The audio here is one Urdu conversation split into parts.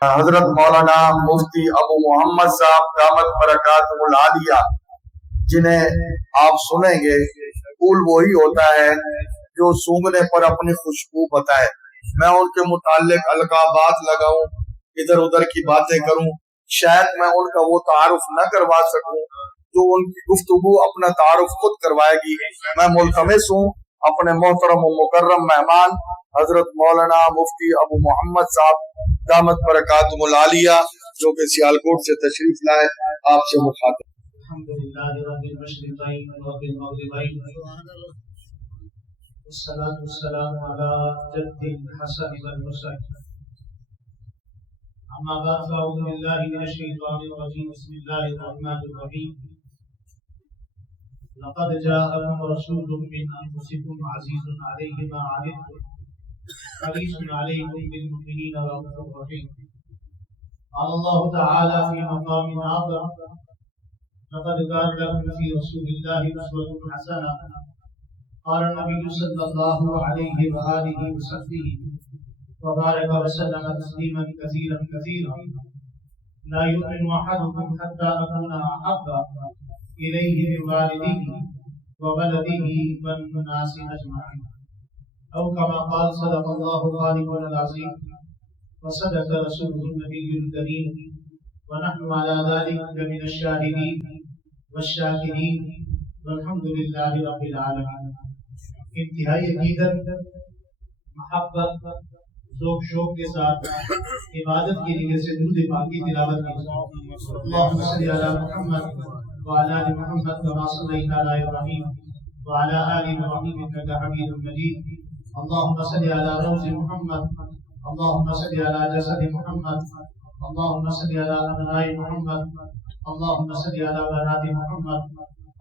حضرت مولانا مفتی ابو محمد صاحب دامت برکاتہ العالیہ، جنہیں آپ سنیں گے، پھول وہی ہوتا ہے جو سونگھنے پر اپنی خوشبو بتائے۔ میں ان کے متعلق القابات لگاؤں، ادھر ادھر کی باتیں کروں، شاید میں ان کا وہ تعارف نہ کروا سکوں جو ان کی گفتگو اپنا تعارف خود کروائے گی۔ میں ملتمس ہوں اپنے محترم و مکرم مہمان حضرت مولانا مفتی ابو محمد صاحب دامت برکاتہ العالیہ جو کہ سیالکوٹ سے تشریف لائے، آپ سے مخاطب۔ الحمدللہ رب المشرقین ورب المغربین والصلاة والسلام علی جد الحسن والحسین، اما بعد فاعوذ باللہ من الشیطان الرجیم، بسم اللہ الرحمن الرحیم۔ لقد جاءکم رسول من انفسکم عزیز علیہ ما عنتم حریص علیکم بالمؤمنین رؤوف رحیم۔ قال اللہ تعالی فی مقام آخر، لقد كان لكم في رسول الله أسوة حسنة۔ قال النبي صلى الله عليه وآله وصحبه وبارك وسلم تسليما كثيرا كثيرا، لا يؤمن أحدكم حتى أكون أحب إليه من والده وولده والناس أجمعين، أو كما قال صدق الله خالقنا العظيم وصدق رسوله النبي الكريم، ونحن على ذلك من الشاهدين والشاکرین والحمد للہ رب العالمین۔ انتہائی عقیدت، محبت، ذوق شوق کے ساتھ عبادت کی نیت سے درود پاک کی تلاوت کی۔ اللہم صلی علی محمد وعلی آل محمد کما صلیت علی ابراہیم وعلی آل ابراہیم انک حمید مجید۔ اللہم صلی علی روض محمد، اللہم صلی علی جسد محمد، اللہم صلی علی ابناء محمد، اللهم صل على بنات محمد،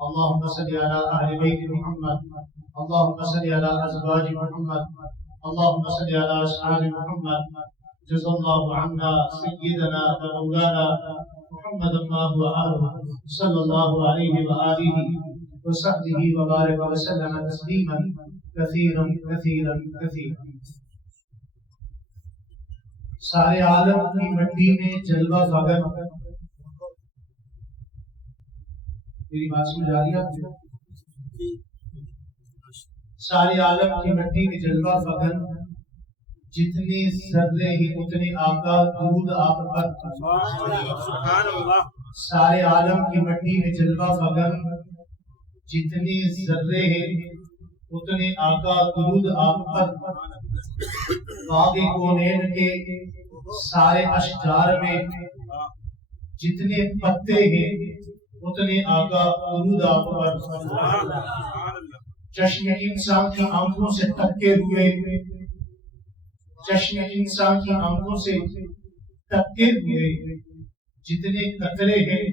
اللهم صل على أهل بيت محمد، اللهم صل على أزواج محمد، اللهم صل على أصحاب محمد۔ جزا الله عنا سيدنا ومولانا محمد ما هو أهله صلى الله عليه وآله وصحبه وبارك وسلم تسليما كثيرا كثيرا كثيرا۔ سارے عالم کی مٹی میں جلوہ فگر، میری بات سمجھ آ رہی ہے آپ کو؟ سارے عالم کی مٹی میں جلوہ فغن، جتنی ذرے ہی اتنے آقا درود آپ پر۔ سارے عالم کی مٹی میں جلوہ فغن، جتنی ذرے ہیں اتنے آقا درود آپ پر۔ باغ کونین کے سارے اشجار میں جتنے پتے ہیں اتنے آقا درود آپ پر۔ چشم انسان کی آنکھوں سے ٹپکے ہوئے، چشم انسان کی آنکھوں سے ٹپکے ہوئے جتنے قطرے ہیں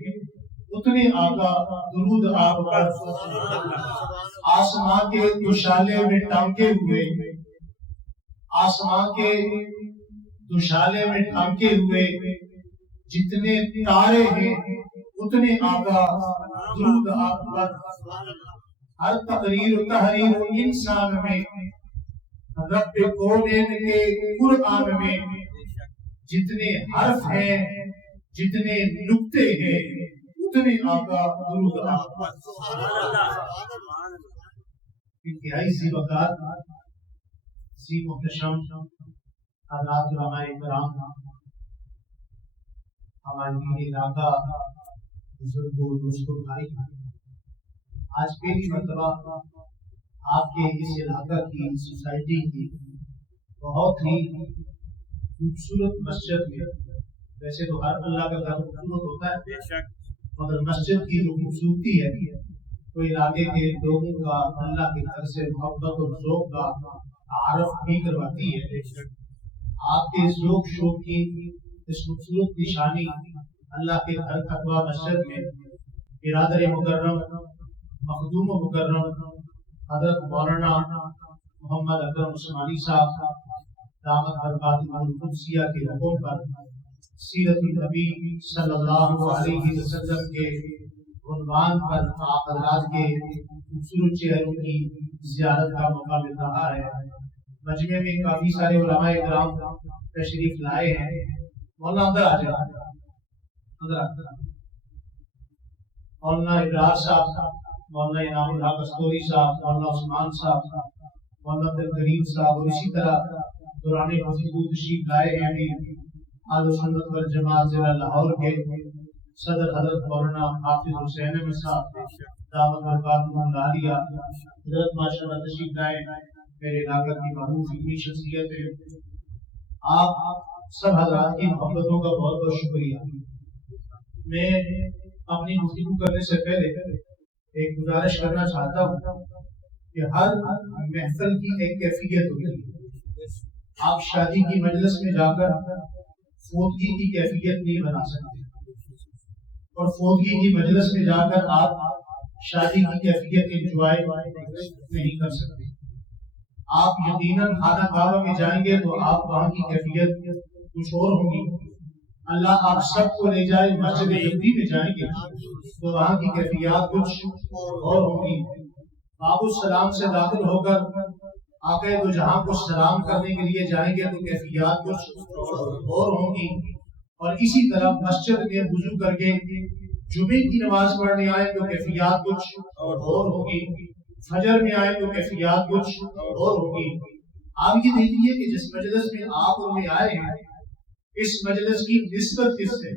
اتنے آقا درود آپ پر۔ آسمان کے دوشالے میں ٹانکے ہوئے، آسمان کے دوشالے میں ٹانکے ہوئے جتنے تارے ہیں اتنے آقا درود آپ پر۔ ہر تقریر و تحریر انسان میں، رب کونین کے قرآن میں جتنے حرف ہیں، جتنے نقطے ہیں اتنے آقا درود آپ پر۔ انتہائی سی وقات، سی محتشم حضرات علماء کرام، ہمارے دین علاقہ بزرگوں دوستوں بھائی، آج پہلی مرتبہ آپ کے اس علاقہ کی سوسائٹی کی بہت ہی خوبصورت مسجد میں، ویسے تو ہر اللہ کا گھر خوبصورت ہوتا ہے مگر مسجد کی جو خوبصورتی ہے وہ علاقے کے لوگوں کا اللہ کے گھر سے محبت اور ذوق کا تعارف بھی کرواتی ہے۔ آپ کے ذوق شوق کی اس خوبصورت نشانی اللہ کے گھر تقویٰ مسجد میں برادر مکرم، مخدوم و مکرم حضرت مولانا محمد اکرم عثمانی صاحب دامت برکاتہ القدسیہ کے حکم پر سیرت النبی صلی اللہ علیہ وسلم کے عنوان پر آپ حضرات کے خوبصورت چہروں کی زیارت کا موقع مل رہا ہے۔ مجمع میں کافی سارے علماء اکرام تشریف لائے ہیں. مولانا اندر آ جائیں, اندر آ جائیں. مولانا ابراز صاحب, مولانا انعام الحق استوری صاحب, مولانا عثمان صاحب, مولانا عبد الکریم صاحب, اور اسی طرح دوران گفتگو تشریف لائے ہیں ابھی اہل سنت والجماعت ضلع لاہور کے صدر حضرت مولانا حافظ حسین احمد صاحب دامت برکاتہ العالیہ. حضرت ماشاءاللہ تشریف لائے, میرے علاقہ کی معروف علمی شخصیت ہے. آپ سب حضرات کی محبتوں کا بہت بہت شکریہ. میں اپنی گفتگو کرنے سے پہلے ایک گزارش کرنا چاہتا ہوں کہ ہر محفل کی ایک کیفیت ہوتی ہے. آپ شادی کی مجلس میں جا کر فوتگی کی کیفیت نہیں بنا سکتے, اور فوتگی کی مجلس میں جا کر آپ شادی کی کیفیت انجوائے نہیں کر سکتے. آپ یقیناً خانہ کعبہ میں جائیں گے تو آپ وہاں کی کیفیت کچھ اور ہوگی. اللہ آپ سب کو لے جائے مسجد نبوی میں جائیں گے تو وہاں کی کیفیات کچھ اور ہوگی. باب السلام سے داخل ہو کر آقا دو جہاں کو سلام کرنے کے لیے جائیں گے تو کیفیات کچھ اور ہوں گی. اور اسی طرح مسجد میں وضو کر کے جمعے کی نماز پڑھنے آئے تو کیفیات کچھ اور ہوں گی. فجر میں آئے تو کیفیات کچھ اور ہوں گی. آپ یہ دیکھیے کہ جس مجلس میں آپ ان میں آئے ہیں اس مجلس کی نسبت کس سے.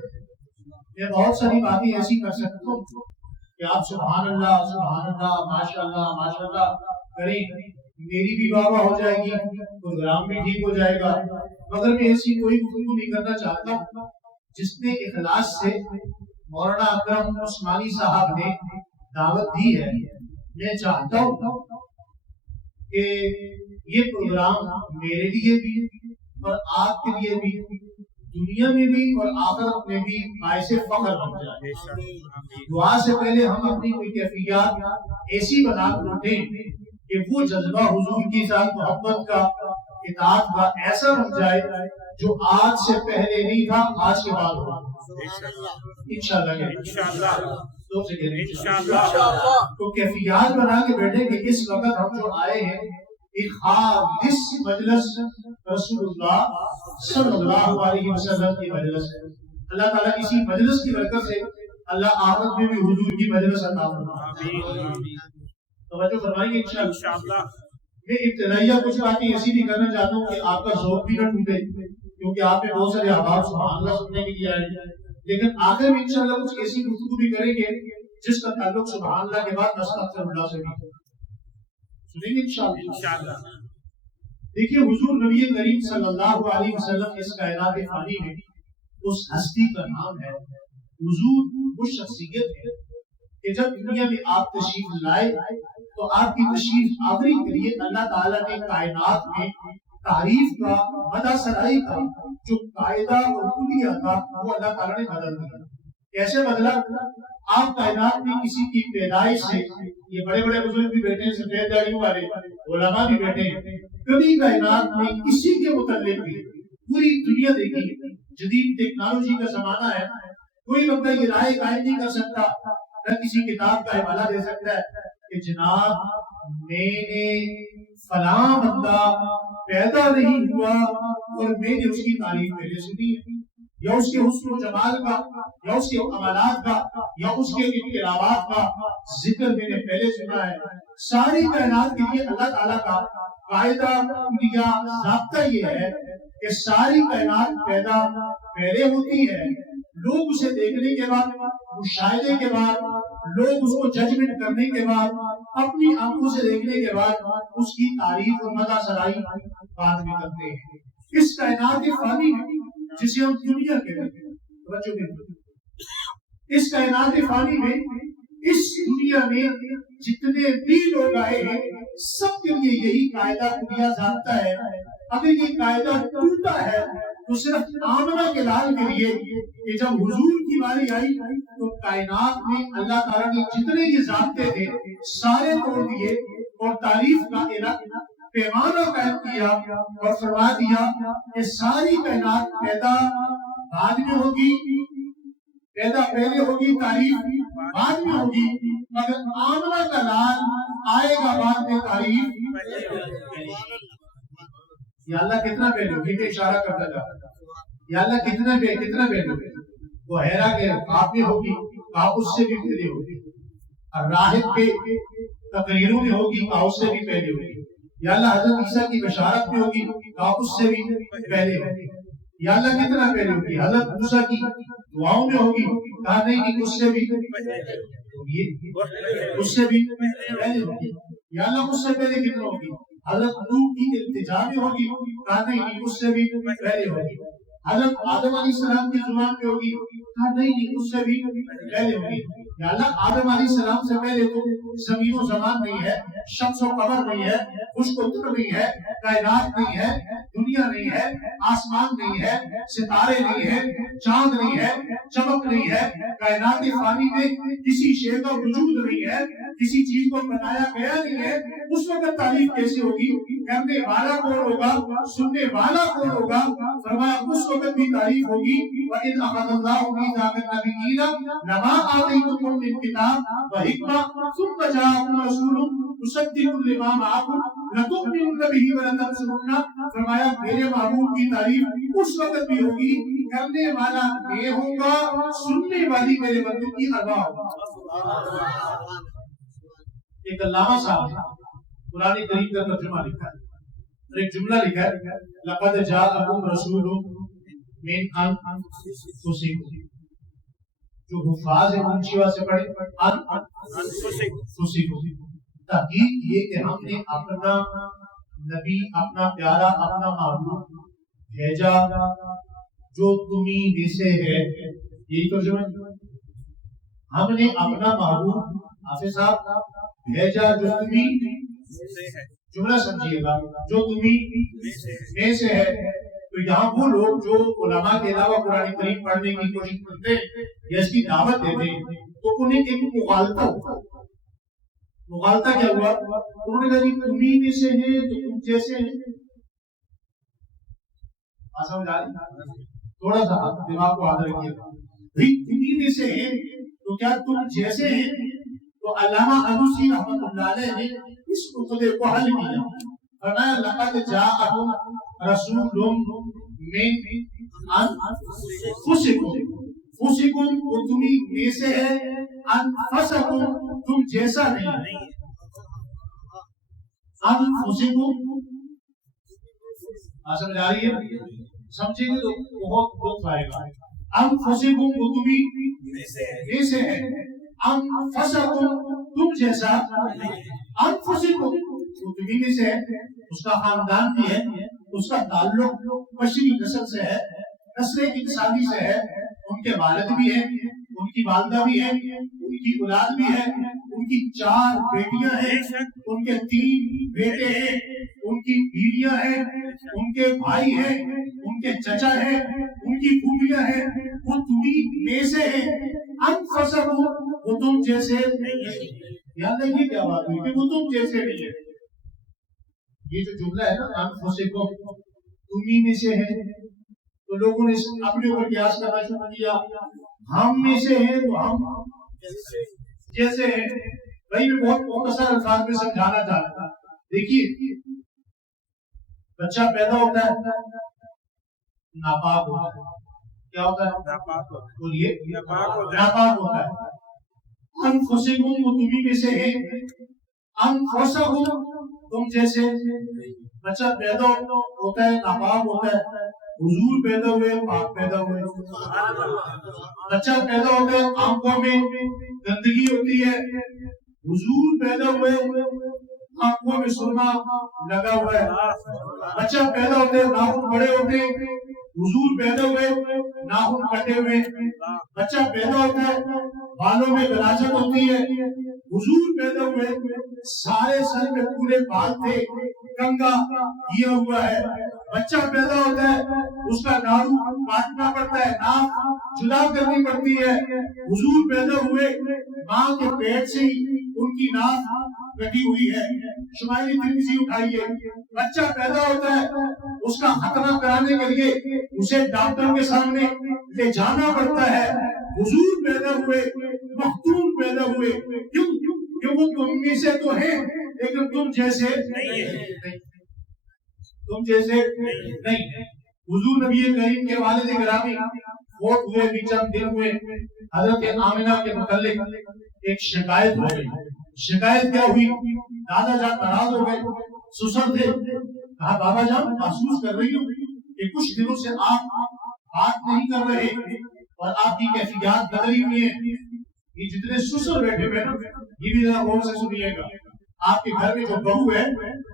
میں بہت ساری باتیں ایسی کر سکتا ہوں کہ آپ سبحان اللہ ماشاءاللہ ماشاءاللہ کریں, میری بھی بابا ہو جائے گی, پروگرام بھی ٹھیک ہو جائے گا, مگر میں ایسی کوئی گفتگو نہیں کرنا چاہتا جس نے اخلاص سے مولانا اکرم عثمانی صاحب نے دعوت دی ہے. میں چاہتا ہوں کہ یہ پروگرام میرے لیے بھی اور آپ کے لیے بھی, دنیا میں بھی اور آخرت میں بھی باعث فخر بن جائے. دعا سے پہلے ہم اپنی کوئی کیفیات ایسی بنا کر اٹھیں کہ وہ جذبہ حضور کی ذات محبت کا, اطاعت کا ایسا بن جائے جو آج سے پہلے نہیں تھا, آج کے بعد ہوگا انشاءاللہ. تو کیفیات بنا کے بیٹھے کہ اس وقت ہم جو آئے ہیں ایک خالص مجلس رسول اللہ صلی اللہ علیہ وسلم کی مجلس ہے. اللہ تعالیٰ اسی مجلس کی برکت سے اللہ آخرت میں بھی حضور کی مجلس عطا فرمائے. توجہ فرمائیے انشاءاللہ. میں ابتدائیہ کچھ باتیں ایسی بھی کرنا چاہتا ہوں کہ آپ کا ذوق بھی نہ ٹوٹے, کیونکہ آپ نے بہت سارے احباب سبحان اللہ سننے کے لیے آئے, لیکن آخر میں انشاءاللہ کچھ ایسی گفتگو بھی کریں گے جس کا تعلق سبحان اللہ کے بعد استغفر اللہ سے بھی سنیں گے انشاءاللہ. دیکھیے حضور نبی کریم صلی اللہ علیہ وسلم اس کائنات فانی میں اس ہستی کا نام ہے. حضور وہ شخصیت ہے کہ جب دنیا میں آپ تشریف لائے تو آپ کی تشریف آوری کے لیے اللہ تعالیٰ نے کائنات میں تعریف کا, مدح سرائی کا جو قاعدہ اور کلیہ تھا وہ اللہ تعالیٰ نے بدل دیا. کیسے بدلا؟ آپ کائنات میں کسی کی پیدائش سے, یہ بڑے بڑے بزرگ بھی بیٹھے ہیں, سفید داڑھیوں والے علماء بھی بیٹھے ہیں, کبھی کائنات میں کسی کے متعلق بھی پوری دنیا دیکھی, جدید ٹیکنالوجی کا زمانہ ہے, کوئی بندہ یہ رائے قائم نہیں کر سکتا, نہ کسی کتاب کا حوالہ دے سکتا ہے کہ جناب میں نے فلاں بندہ پیدا نہیں ہوا اور میں نے اس کی تعریف پہلے سنی ہے, یا اس کے حسن و جمال کا, یا اس کے عملات کا, یا اس کے انقلابات کا ذکر میں نے پہلے سنا ہے. ساری کائنات کے لیے اللہ تعالیٰ کا قاعدہ کلیہ ضابطہ یہ ہے کہ ساری کائنات پیدا پہلے ہوتی ہے, لوگ اسے دیکھنے کے بعد, مشاہدے کے بعد, لوگ اس کو ججمنٹ کرنے کے بعد, اپنی آنکھوں سے دیکھنے کے بعد اس کی تعریف اور مدح سرائی بعد میں کرتے ہیں. اس کائنات فانی میں جسے ہم دنیا کہتے ہیں, اس کائنات فانی میں, اس دنیا میں جتنے بھی لوگ آئے ہیں سب کے لیے یہی قاعدہ کلیہ ضابطہ ہے. اگر یہ قاعدہ ٹوٹا ہے تو صرف آمنہ کے لال کے لیے کہ جب حضور کی باری آئی تو کائنات میں اللہ تعالیٰ نے جتنے یہ ضابطے تھے سارے توڑ دیے اور تعریف کا پیمانہ قائم کیا اور فرما دیا کہ ساری کائنات پیدا بعد میں ہوگی, پیدا پہلے ہوگی, تعریف بعد میں ہوگی, مگر آمنہ کا لال آئے گا بعد میں, تعریف یا اللہ کتنا پہلے ہو، یہ اشارہ کرتا جاتا ہے یا اللہ کتنا پہلے ہو. وہ حیرا کے آپ میں ہوگی آپ اس سے بھی پہلے ہوگی، اور راہب کے تقریروں میں ہوگی آپ اس سے بھی پہلے ہوگی. یا اللہ حضرت عیسیٰ کی بشارت میں ہوگی آپ اس سے بھی پہلے ہوگی. یا اللہ کتنا پہلے ہوگی، حضرت موسیٰ کی دعاؤں میں ہوگی، کہا نہیں اس سے بھی ہوگی، اس سے بھی پہلے ہوگی. یا اللہ اس سے پہلے کتنا ہوگی، حضرت نوح کی التجا میں ہوگی، کہا نہیں اس سے بھی پہلے ہوگی. حضرت آدم علیہ السلام کی زبان پہ ہوگی، کہا نہیں اس سے بھی پہلے ہوگی. یا اللہ آدم علیہ السلام سے پہلے تو زمین و زمان نہیں ہے، شمس و قمر نہیں ہے، خشک و تر نہیں ہے، کائنات نہیں ہے، دنیا نہیں ہے، آسمان نہیں ہے، ستارے نہیں ہے، چاند نہیں ہے، چمک نہیں ہے. کائنات فانی میں کسی شے کا وجود نہیں ہے، کسی چیز کو بنایا گیا نہیں ہے. اس وقت تعریف کیسے ہوگی، کرنے والا کون ہوگا، سننے والا کون ہوگا. فرمایا اس وقت بھی تعریف ہوگی وَإِذْ أَخَذَ اللَّهُ مِيثَاقَ النَّبِيِّينَ لَمَا آتَيْتُكُم مِّن كِتَابٍ وَحِكْمَةٍ ثُمَّ جَاءَكُمْ رَسُولٌ مُصَدِّقٌ لِّمَا مَعَكُمْ لَتُؤْمِنُنَّ بِهِ وَلَتَنصُرُنَّهُ. فرمایا میرے محبوب کی تعریف اس وقت بھی ہوگی، کرنے والا میں ہوں گا، سننے والی میرے بندوں کی ادا ہوگا. ایک علامہ صاحب نے قرآن کریم کا ترجمہ لکھا ہے اور ایک جملہ لکھا ہے لقد جاءکم رسول من انفسکم. جو حفاظ ہے ان شیوا سے پڑھے انفسکم. تحقیق یہ کہ ہم نے اپنا نبی، اپنا پیارا، اپنا محبوب بھیجا جو تمہیں میں سے ہے. یہی ترجمہ ہم نے اپنا محبوب حافظ صاحب بھیجا جو تمہیں، جملہ سمجھیے گا، جو تمہیں میں سے ہے. تو یہاں وہ لوگ جو علماء کے علاوہ قرآن کریم پڑھنے کی کوشش کرتے یا اس کی دعوت دیتے تو انہیں ایک مغالطہ ہوا. مغالطہ کیا ہوا، انہوں نے کہا جی تمہیں میں سے ہے تو تم جیسے ہیں. سمجھ آ رہی؟ تھوڑا سا دماغ کو یاد رکھیے گا، تمہیں میں سے ہے تو کیا تم جیسے ہیں. تو علامہ ابوسی رحمۃ اللہ علیہ نے اس نقطے کو حل کیا. فرمایا لقد جاءکم رسول من انفسکم. فسکم وہ تمہیں میں سے ہے، انفسکم تم جیسا نہیں. انفسکم سمجھ آ رہی ہے؟ سمجھیں گے تو بہت لطف آئے گا. انفسکم وہ تمہیں میں سے ہے، انفسکم تم جیسا. انفسکم وہ تمہیں میں سے ہے، اس کا خاندان بھی ہے، اس کا تعلق بشری نسل سے ہے، نسل انسانی سے ہے. ان کے والد بھی ہیں، ان کی والدہ بھی ہے، ان کی اولاد بھی ہے، ان کی 4 بیٹیاں ہیں، ان کے 3 بیٹے ہیں، ان کی بیویاں ہیں، ان کے بھائی ہیں، ان کے چچا ہیں، ان کی پھوپھیاں ہیں. وہ تمہیں میں سے ہے. انفسکم وہ تم جیسے نہیں. یاد رکھیے کیا بات ہوئی کہ وہ تم جیسے نہیں ہے. یہ جو جملہ ہے نا انفسکم تمہیں میں سے ہے، تو لوگوں نے اپنے اوپر قیاس کرنا شروع کیا. ہم میں سے ہیں تو ہم جیسے ہیں. بھائی میں بہت مختصر الفاظ میں سمجھانا چاہتا ہوں. دیکھیے بچہ پیدا ہوتا ہے ناپاک ہوتا ہے. کیا ہوتا ہے؟ بولیے ناپاک ہوتا ہے. انفسکم وہ تمہیں میں سے ہے، انفسکم تم جیسے. بچہ پیدا ہوتا ہے ناپاک ہوتا ہے، حضور پیدا ہوئے پاک پیدا ہوئے. بچہ پیدا ہوتا ہے آنکھوں میں گندگی ہوتی ہے، حضور پیدا ہوئے آنکھوں میں سرما لگا ہوا ہے. بچہ پیدا ہوتے ناخن بڑے ہوتے، حضور پیدا ہوئے ناخن کٹے ہوئے. بچہ پیدا ہوتا ہے بالوں میں غلاظت ہوتی ہے، حضور پیدا ہوئے سارے سر میں پورے بال تھے، کنگا کیا ہوا ہے. بچہ پیدا ہوتا ہے اس کا نارو کاٹنا پڑتا ہے، ناک جدا کرنی پڑتی ہے. حضور پیدا ہوئے ماں کے پیٹ سے ہی ان کی ناک کٹی ہوئی ہے. شمائل ترمذی اٹھائیے. بچہ پیدا ہوتا ہے اس کا ختنہ کرانے کے لیے اسے ڈاکٹر کے سامنے لے جانا پڑتا ہے. حضور پیدا ہوئے مختون پیدا ہوئے. کیوں کہ وہ تم میں سے تو ہیں لیکن تم جیسے نہیں. تم جیسے نہیں ہے۔ حضور نبی کریم کے والد گرامی فوت ہوئے بھی چند دن ہوئے، حضرت آمنہ کے متعلق ایک شکایت ہو گئی۔ شکایت کیا ہوئی؟ دادا جان ناراض ہو گئے، سسر تھے، کہا بابا جان محسوس کر رہی ہوں کہ کچھ دنوں سے آپ بات نہیں کر رہے اور آپ کی کیفیات بدلی ہوئی ہیں۔ یہ جتنے سسر بیٹھے ہوئے نا، یہ بھی ذرا غور سے سنیے گا۔ آپ کے گھر میں جو بہو ہے،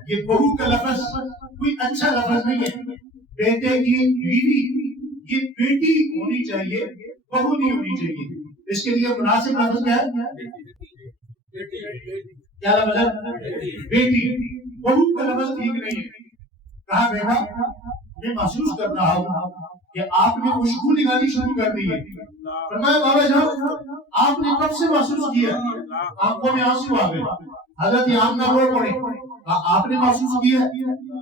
یہ بہو کا لفظ کوئی اچھا لفظ نہیں ہے۔ بیٹے کی بیوی یہ بیٹی ہونی چاہیے، بہو نہیں ہونی چاہیے۔ اس کے لیے مناسب لفظ کیا ہے؟ کیا لفظ ہے؟ بیٹی۔ بہو کا لفظ ٹھیک نہیں ہے۔ کہا بیٹا میں محسوس کر رہا ہوں کہ آپ نے خوشبو نکالنی شروع کر دی ہے۔ فرمایا بابا جان آپ نے کب سے محسوس کیا؟ آنکھوں میں آنسو آ گئے۔ حضرت آمنہ رو پڑے۔ آپ نے محسوس کیا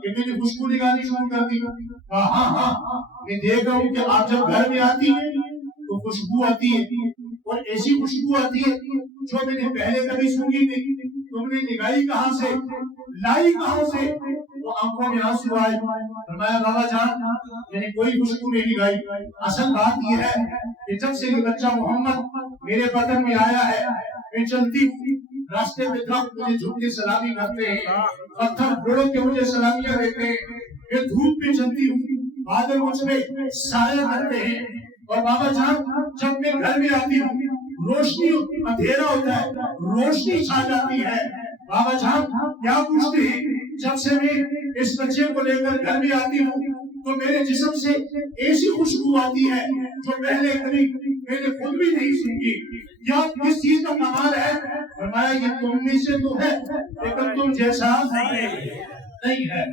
کہ میں نے خوشبو نکالنی شروع کر دی؟ ہاں میں دیکھ رہا ہوں کہ آپ جب گھر میں آتی ہیں تو خوشبو آتی ہے، اور ایسی خوشبو آتی ہے جو میں نے پہلے کبھی سنی نہیں۔ تم نے نگاہی کہاں سے، لائی کہاں سے؟ وہ آنکھوں میں آنسو آئے۔ فرمایا بابا جان میں نے کوئی خوشبو نہیں لگائی، اصل بات یہ ہے کہ جب سے یہ بچہ محمد میرے بدن میں آیا ہے، میں چلتی ہوں راستے میں درخت مجھے جھک کے سلامی کرتے ہیں، پتھر پھوڑ کے مجھے سلامیاں دیتے ہیں، میں دھوپ میں چلتی ہوں بادل مجھ پہ سایہ کرتے ہیں، اور بابا جان جب میں گھر میں آتی ہوں روشنی اندھیرا ہوتا ہے، روشنی چھا جاتی ہے۔ بابا جان کیا پوچھتے ہیں؟ جب سے میں اس بچے کو لے کر گھر میں آتی ہوں تو میرے جسم سے ایسی خوشبو آتی ہے جو پہلے کبھی میں نے خود بھی نہیں سنی۔ یا کس چیز کا کمال ہے؟ فرمایا یہ تم میں سے تو ہے لیکن تم جیسا نہیں ہے۔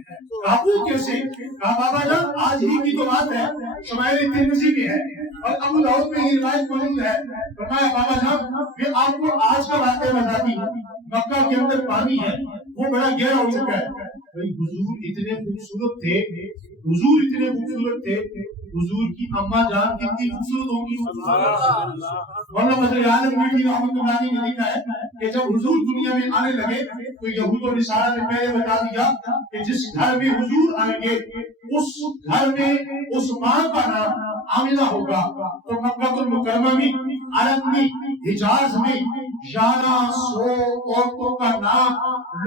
قابو کیسے؟ کہا بابا جان آج ہی کی تو بات ہے، شمائل ترمذی میں ہے اور ابو داؤد میں یہ روایت موجود ہے۔ فرمایا بابا جان میں آپ کو آج کا واقعہ بتاتی ہوں۔ مکہ کے اندر پانی ہے، وہ بڑا گہرا ہو چکا ہے۔ حضور اتنے خوبصورت تھے، حضور اتنے خوبصورت تھے، حضور کی اماں جان کتنی خوبصورت ہوگی۔ مولانا مدنی عالم میٹھی رحمۃ اللہ علیہ نے لکھا ہے کہ جب حضور دنیا میں آنے لگے تو یہود و نصارہ نے پہلے بتا دیا کہ جس گھر میں حضور آئیں گے اس گھر میں اس ماں کا نام آمنہ ہوگا۔ تو مکہ المکرمہ میں، عرب میں، حجاز میں 1100 عورتوں کا نام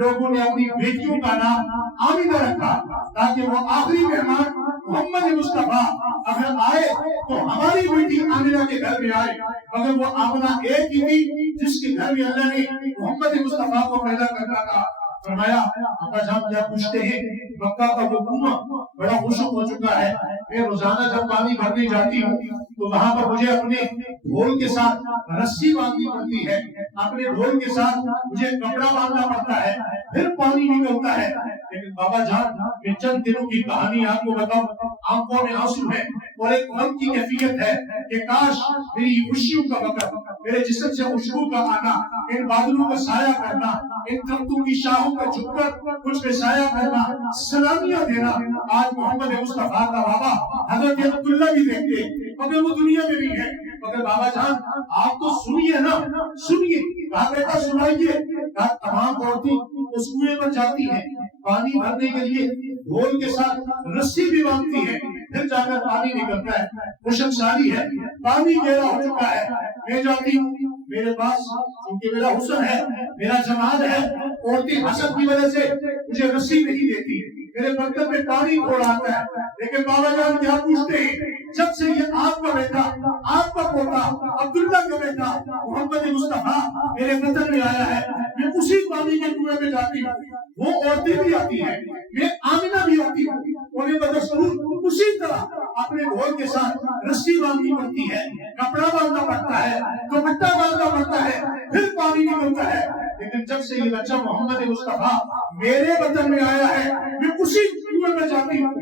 لوگوں نے اپنی بیٹیوں کا نام آمنہ رکھا تاکہ وہ آخری مہمان محمد مصطفیٰ اگر آئے تو ہماری بیٹی آمنہ کے گھر میں آئے، مگر وہ آمنہ ایک ہی تھی جس کے گھر میں اللہ نے محمد مصطفیٰ کو پیدا کرنا تھا۔ فرمایا ابا جان کیا پوچھتے ہیں؟ مکہ کا وہ کنواں بڑا خشک ہو چکا ہے، میں روزانہ جب پانی بھرنے جاتی ہوں تو وہاں پر مجھے اپنے ڈھول کے ساتھ رسی باندھنی پڑتی ہے، اپنے ڈھول کے ساتھ مجھے کپڑا باندھنا پڑتا ہے، پھر پانی نکلتا ہے۔ لیکن بابا جان میں چند دنوں کی کہانی آپ کو بتاؤں، آنکھوں میں آنسو ہے اور ایک غم کی کیفیت ہے کہ کاش میری خوشیوں کا وقت، میرے جسم سے خوشبو کا آنا، ان بادلوں کا سایہ کرنا، ان درختوں کی شاخوں کا جھک کر کچھ پہ سایہ کرنا، سلامیاں دینا، آج محمد مصطفیٰ کا بابا حضرت عبداللہ بھی دیکھتے مگر وہ دنیا میں بھی ہے۔ مگر بابا جان آپ تو سنیے نا، سنیے، کہا بیٹا سنائیے۔ کہا تمام عورتیں اس کنویں پر جاتی ہیں، پانی بھرنے کے لیے ڈھول کے ساتھ رسی بھی باندھتی ہے، پھر جا کر پانی نکلتا ہے، خشک سالی ہے، پانی گہرا ہو چکا ہے، میں جاتی ہوں، میرے پاس کیونکہ میرا حسن ہے، میرا جمال ہے، عورتیں حسد کی وجہ سے مجھے رسی نہیں دیتی، میرے برتن میں پانی تھوڑا آتا ہے۔ لیکن بابا جان کیا پوچھتے ہیں؟ جب سے یہ آپ کا بیٹا، آپ کا پوتا، عبداللہ کا بیٹا محمد مصطفیٰ میرے وطن میں آیا ہے، میں اسی پانی کے کنویں میں جاتی ہوں، وہ عورتیں بھی آتی ہیں، میں آمنہ بھی آتی ہوں، انہیں بدستور اسی طرح اپنے ڈھول کے ساتھ رسی باندھنی پڑتی ہے، کپڑا باندھنا پڑتا ہے، دوپٹہ باندھنا پڑتا ہے، پھر پانی نکلتا ہے۔ لیکن جب سے یہ بچہ محمد مصطفیٰ میرے وطن میں آیا ہے، میں اسی کنویں میں جاتی ہوں،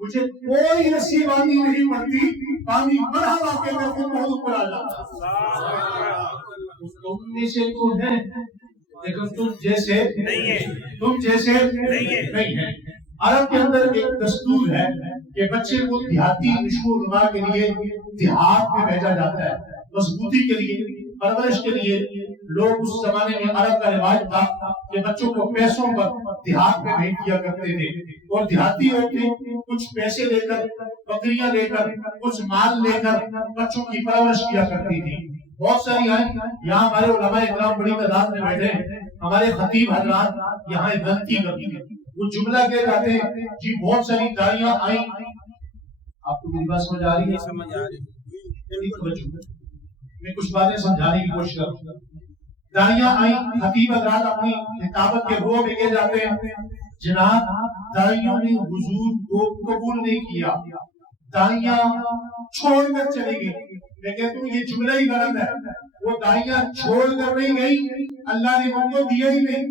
مجھے کوئی رسی باندھنی نہیں پڑتی، پانی مرحبا کے میں خود بہت اوپر آ جاتا۔ تم میں سے تو ہے لیکن تم جیسے نہیں ہے۔ عرب کے اندر ایک دستور ہے کہ بچے کو دیہاتی نشو و نما کے لیے دیہات میں بھیجا جاتا ہے، مضبوطی کے لیے، پرورش کے لیے، لوگ اس زمانے میں عرب کا رواج تھا کہ بچوں کو پیسوں پر دیہات میں بھیج دیا کرتے تھے، اور دیہاتی عورتیں کچھ پیسے لے کر، بکریاں لے کر، کچھ مال لے کر بچوں کی پرورش کیا کرتی تھی۔ بہت ساری آئیں، یہاں ہمارے علماء اکرام بڑی تعداد میں بیٹھے ہیں، ہمارے خطیب حضرات یہاں ایک غلطی کرتے ہیں، وہ جملہ کہہ جاتے ہیں جی بہت ساری داعیاں آئیں۔ آپ کو میری بات سمجھ آ رہی ہے؟ سمجھ آ رہی ہے، میں کچھ باتیں سمجھانے کی کوشش کروں گا۔ داعیاں آئیں، خطیب حضرات اپنی خطابت کے روح میں کہہ جاتے ہیں جناب داعیوں نے حضور کو قبول نہیں کیا، داعیاں چھوڑ کر چلی گئی۔ میں کہتا ہوں یہ جملہ ہی غلط ہے، وہ داعیاں چھوڑ کر نہیں گئی، اللہ نے ان کو دیا ہی نہیں،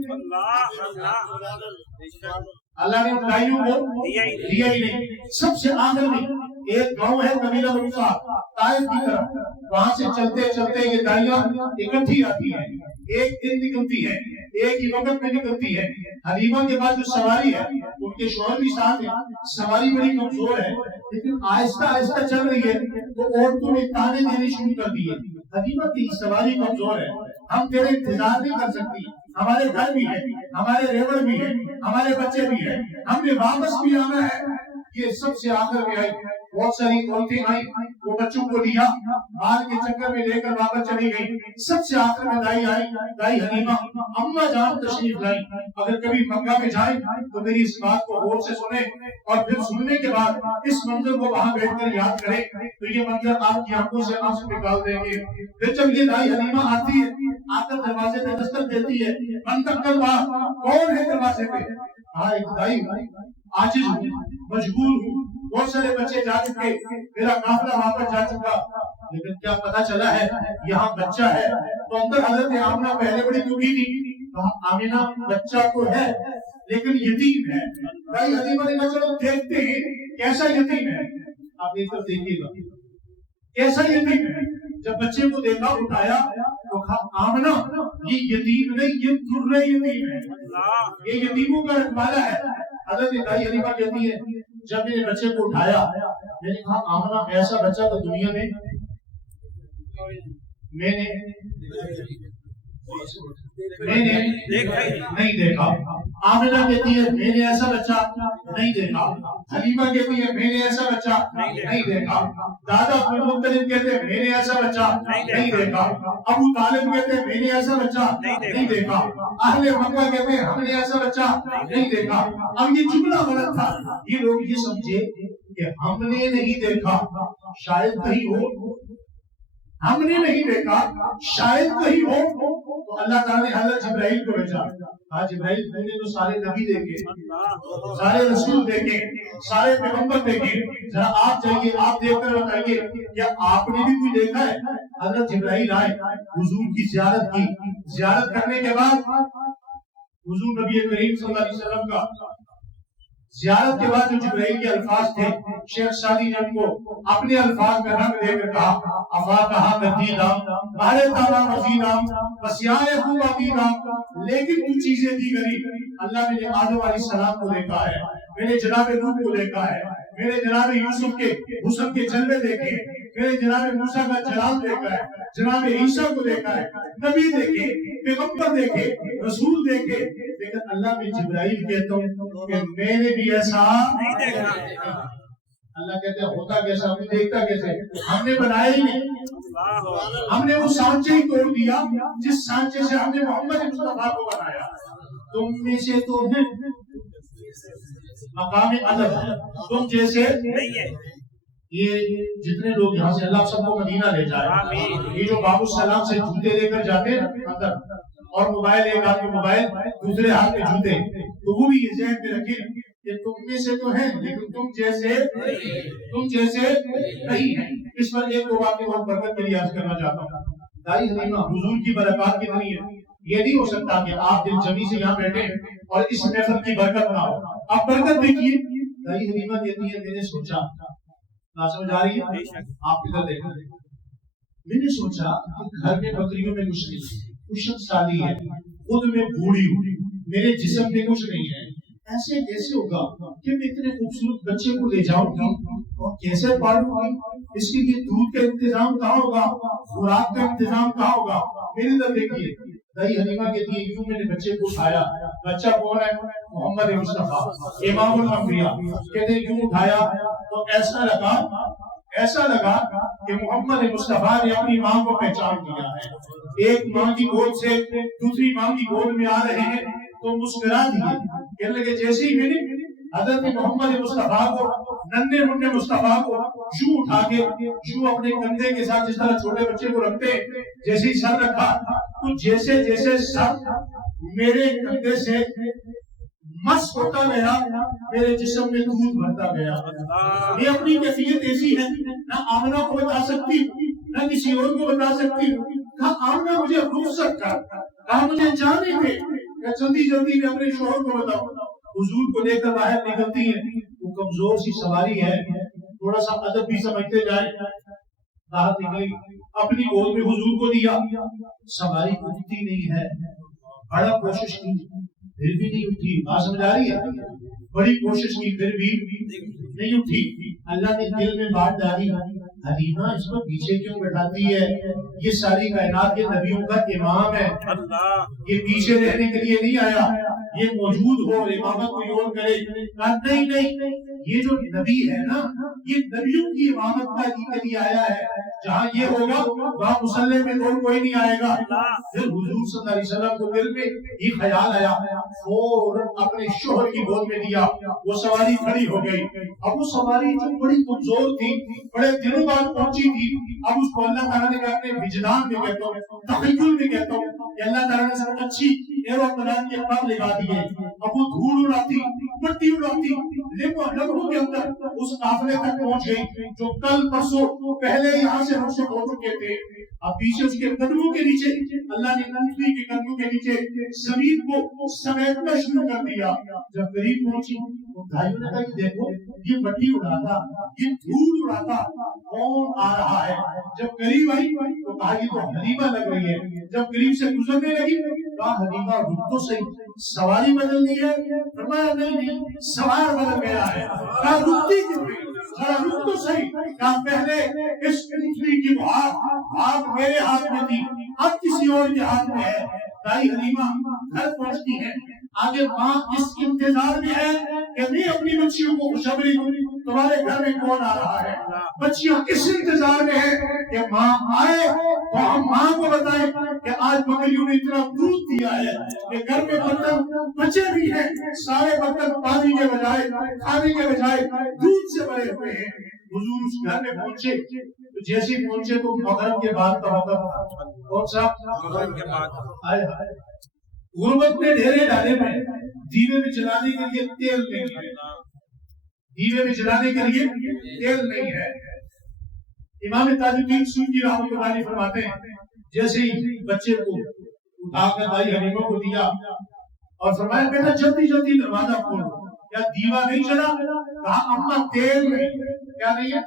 اللہ نے ان داعیوں کو دیا ہی نہیں۔ سب سے آخر میں ایک گاؤں ہے قبیلہ رقصہ طائف کی طرف، وہاں سے چلتے چلتے یہ داعیاں اکٹھی آتی ہیں، ایک دن نکلتی ہے، ایک ہی وقت میں نکلتی ہے۔ حلیمہ کے بعد جو سواری ہے ان کے شوہر بھی ساتھ ہیں، سواری بڑی کمزور ہے لیکن آہستہ آہستہ چل رہی ہے، تو عورتوں نے تانے دینے شروع کر دیے، حلیمہ کی سواری کمزور ہے، ہم تیرے انتظار نہیں کر سکتی، ہمارے گھر بھی ہے، ہمارے ریوڑ بھی ہے، ہمارے بچے بھی ہیں، ہم نے واپس بھی آنا ہے۔ یہ سب سے آخر میں آئی، بہت ساری عورتیں آئیں، وہ بچوں کو لیا، مال کے چکر میں لے کر واپس چلی گئی۔ سب سے آخر میں دائی آئی، دائی حلیمہ اماں جان تشریف لائی، اگر کبھی مکہ میں جائیں تو میری اس بات کو غور سے سنیں، اور پھر سننے کے بعد اس منظر کو وہاں بیٹھ کر یاد کریں تو یہ منظر آپ کی آنکھوں سے آنسو نکال دیں گے۔ پھر جب یہ دائی حلیمہ آتی ہے، آ کر دروازے پہ دستک دیتی ہے، بند کر وہاں کون ہے دروازے پہ؟ ایک دائی عاجز ہوں، مجبور ہوں، بہت سارے بچے جا چکے، میرا قافلہ واپس جا چکا، لیکن کیا پتا چلا ہے یہاں بچہ ہے۔ تو اندر حضرت آمنہ پہلے بڑی دکھی تھی، کہا آمنہ بچہ تو ہے لیکن یتیم ہے۔ بھائی حلیمہ نے کہا چلو دیکھتے ہیں کیسا یتیم ہے، آپ ایک طرف دیکھیے گا کیسا یتیم ہے۔ جب بچے کو دیکھا اٹھایا تو کہا آمنہ یہ یتیم نہیں، یہ در یتیم ہے، یہ یتیموں کا رکھوالا ہے۔ حضرت دائی حلیمہ کہتی ہے جب میں نے بچے کو اٹھایا میں نے کہا آمنہ ایسا بچہ تو دنیا میں میں نے نہیں دیکھا۔ آمنہ کہتی ہے میں نے ایسا بچہ نہیں دیکھا، حلیمہ کہتی ہے میں نے ایسا بچہ نہیں دیکھا، دادا عبدالمطلب کہتے ہیں میں نے ایسا بچہ نہیں دیکھا، ابو طالب کہتے ہیں میں نے ایسا بچہ نہیں دیکھا، اہل مکہ کہتے ہیں ہم نے ایسا بچہ نہیں دیکھا۔ اب یہ جملہ غلط تھا، یہ لوگ یہ سمجھے کہ ہم نے نہیں دیکھا شاید کہیں ہو، ہم نے نہیں دیکھا شاید کہیں ہو، تو اللہ تعالیٰ نے حضرت جبرائیل کو بھیجا، کہا جبرائیل تم نے تو سارے نبی دیکھے، سارے رسول دیکھے، سارے پیغمبر دیکھے، ذرا آپ جائیے آپ دیکھ کر بتائیے کیا آپ نے بھی کوئی دیکھا ہے؟ حضرت جبرائیل آئے، حضور کی زیارت کی، زیارت کرنے کے بعد حضور نبی کریم صلی اللہ علیہ وسلم کا زیارت کے بعد جو جبرائیل کے الفاظ تھے، شیخ سعدی نے ان کو اپنے الفاظ میں رنگ دے کر کہا افا کہا گدیدہ بہرے تابا مزیدہ بسیائے خوب عقیدہ، لیکن کچھ چیزیں دی گئی۔ اللہ میں نے آدم علیہ السلام کو دیکھا ہے، میں نے جناب نوح کو دیکھا ہے، میں نے جناب یوسف کے حسن کے جلوے دیکھے، میں نے جناب موسیٰ کا جلال دیکھا ہے، جناب عیسیٰ کو دیکھا ہے، نبی دیکھے، پیغمبر دیکھے، رسول دیکھے، لیکن اللہ میں جبرائیل کہتا ہوں کہ میں نے بھی ایسا نہیں دیکھا۔ اللہ کہتے ہیں ہوتا کیسا، ہمیں دیکھتا کیسے، ہم نے بنایا ہی نہیں، ہم نے وہ سانچے ہی توڑ دیا جس سانچے سے ہم نے محمد مصطفیٰ کو بنایا۔ تم میں سے تو ہیں مقام ادب، تم جیسے نہیں ہے۔ یہ جتنے لوگ یہاں سے اللہ سب کو مدینہ لے جائے، یہ جو باب السلام سے جوتے لے کر جاتے ہیں اندر، اور موبائل ایک ہاتھ میں موبائل دوسرے ہاتھ میں جوتے، تو وہ بھی یہ ذہن میں رکھیں کہ تم میں سے تو ہیں لیکن تم جیسے نہیں ہیں۔ اس پر ایک دو باتیں اور برکت کے لیے عرض کرنا چاہتا ہوں۔ دائی حلیمہ حضور کی برکات کتنی ہے، یہ نہیں ہو سکتا کہ آپ دل جمی سے یہاں بیٹھے اور اس محفل کی برکت نہ ہو۔ آپ برکت دیکھیے، دائی حلیمہ کہتی ہے میں نے سوچا، نہ سمجھ آ رہی ہے، آپ ادھر دیکھیں، میں نے سوچا کہ گھر میں بکریوں میں کچھ نہیں، کشک سالی ہے، خود میں بوڑھی ہوں، میرے جسم میں کچھ نہیں ہے، ایسے کیسے ہوگا کہ میں اتنے خوبصورت بچے کو لے جاؤں گی اور کیسے پالوں گی، اس کے لیے دودھ کا انتظام کہاں ہوگا، خوراک کا انتظام کہاں ہوگا۔ میری طرف دیکھیے، دائی حلیمہ کہتی ہے کیوں میں نے بچے کو اٹھایا؟ بچہ کون ہے؟ محمد مصطفیٰ امام الانبیاء. کہتے ہیں کیوں اٹھایا؟ تو ایسا لگا کہ محمد مصطفیٰ نے اپنی ماں کو پہچان لیا ہے. ایک ماں کی گود سے دوسری ماں کی گود میں آ رہے ہیں تو مسکرا دیے. کہنے لگے جیسے ہی میں نے حضرت محمد مصطفیٰ کو ننھے منھے مصطفیٰ کو یوں اٹھا کے یوں اپنے کندھے کے ساتھ جس طرح چھوٹے بچے کو رکھتے جیسے ہی سر رکھا تو جیسے جیسے سر میرے کندھے سے مس ہوتا گیا میرے جسم میں دودھ بھرتا گیا. یہ اپنی کیفیت ایسی ہے نہ آمنہ کو بتا سکتی نہ کسی اور کو بتا سکتی. کہا آمنہ مجھے رخصت کر, کہا مجھے جانے دے, جلدی جلدی میں اپنے شوہر کو بتاؤں. حضور کو لے کر باہر نکلتی ہے, وہ کمزور سی سواری ہے, تھوڑا سا ادب بھی سمجھتے جائے. باہر نکلی, اپنی گود میں حضور کو دیا. سواری اٹھتی نہیں ہے, بڑا کوشش کی پھر بھی نہیں اٹھی. بات سمجھ آ رہی ہے؟ بڑی کوشش کی پھر بھی نہیں اٹھی. اللہ نے دل میں بات ڈالی, حلیمہ اس کو پیچھے کیوں بٹھاتی ہے؟ یہ ساری کائنات کے نبیوں کا امام ہے, یہ پیچھے رہنے کے لیے نہیں آیا, یہ موجود ہو امامت کوئی اور کرے. نہیں, یہ جو نبی ہے نا یہ نبیوں کی امامت کے لیے آیا ہے. جہاں یہ ہوگا وہاں مصلی میں اور کوئی نہیں آئے گا. پھر حضور صلی اللہ علیہ وسلم کو دل میں یہ خیال آیا, فوراً اپنے شوہر کی گود میں دیا. وہ سواری کھڑی ہو گئی. اب وہ سواری جو بڑی کمزور تھی, بڑے دنوں بعد پہنچی تھی, اب اس کو اللہ تعالیٰ نے اپنے وجدان میں کہتا ہوں, تخیل میں کہتا ہوں کہ اللہ تعالیٰ نے سب اچھی ایروپلان کے پر لگا دیے. اب وہ دھول اڑاتی, مٹی اڑاتی, لمحوں کے اندر اس قافلے تک پہنچ گئی جو کل پرسوں پہلے یہاں سے ہم سے ہو چکے تھے. اب پیچھے اس کے قدموں کے نیچے اللہ نے نبی کے قدموں کے نیچے زمین کو سمیٹنا شروع کر دیا. جب قریب پہنچی تو بھائیوں نے کہا دیکھو یہ مٹی اڑاتا, یہ دھول اڑاتا کون آ رہا ہے؟ جب قریب آئی تو کہا یہ تو حلیمہ لگ رہی ہے. جب قریب سے گزرنے لگی کہا حلیمہ رک تو صحیح, سواری بدلنی ہے؟ فرمایا نہیں, سوار بدل گیا ہے. کہا رکتی کیوں نہیں؟ ذرا رک تو صحیح. کہا پہلے اس پرتھوی کی بات میرے ہاتھ میں تھی, اب کسی اور کے ہاتھ میں ہے. دائی حلیمہ گھر پہنچتی ہے, آگے ماں اس انتظار میں ہے کہ میں اپنی بچیوں کو خوشخبری دوں تمہارے گھر میں کون آ رہا ہے. بچیاں اس انتظار میں ہے کہ ماں آئے تو ہم ماں کو بتائیں کہ آج بکریوں نے اتنا دودھ دیا ہے کہ گھر میں برتن بچے بھی ہیں, سارے برتن پانی کے بجائے کھانے کے بجائے دودھ سے بھرے ہوئے ہیں. حضور اس گھر میں پہنچے تو جیسے پہنچے تو مغرب کے بعد کا وقت, کون سا مغرب کے بعد. غربت میں ڈھیرے ڈالے میں دیوے میں جلانے کے لیے تیل نہیں ہے, دیوے میں جلانے کے لیے تیل نہیں ہے. امام تاج الدین سیوطی رحمۃ اللہ علیہ فرماتے ہیں جیسے ہی بچے کو اٹھا کر دائی حلیمہ کو دیا اور فرمایا بیٹا جلدی جلدی دروازہ کھولو. کیا دیوا نہیں جلا؟ کہا اماں تیل نہیں. کیا نہیں ہے؟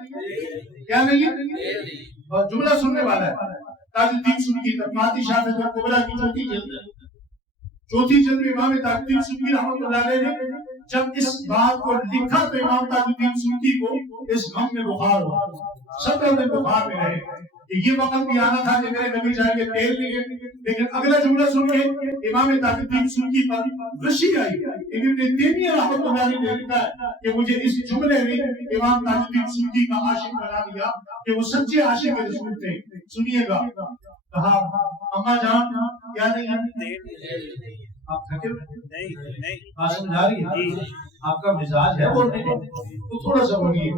کیا نہیں ہے؟ اور جملہ سننے والا ہے تاج الدین سیوطی تقماتی شاہد کبریٰ کی چوتھی جلد میں امام تاج الدین سیوطی رحمۃ اللہ علیہ نے جب اس بات کو لکھا تو امام تاج الدین سیوطی کو اس غم میں بخار ہوا, 17 دن بخار میں رہے. یہ وقت بھی آنا تھا کہ میرے نبی چاہے کہ تیل نہیں ہے, لیکن اگلا جملہ سن کے امام تاج الدین سیوطی پر رشی آئی. ابن تیمیہ رحمۃ اللہ علیہ نے لکھا ہے کہ مجھے اس جملے نے امام تاج الدین سیوطی کا عاشق بنا دیا کہ وہ سچے عاشق رسول تھے. سنیے گا, کہا اماں جان کیا نہیں ہے؟ آپ تھکے نہیں, بات سمجھ آ رہی ہے؟ آپ کا مزاج ہے بولنے کا تو تھوڑا سا بولیے.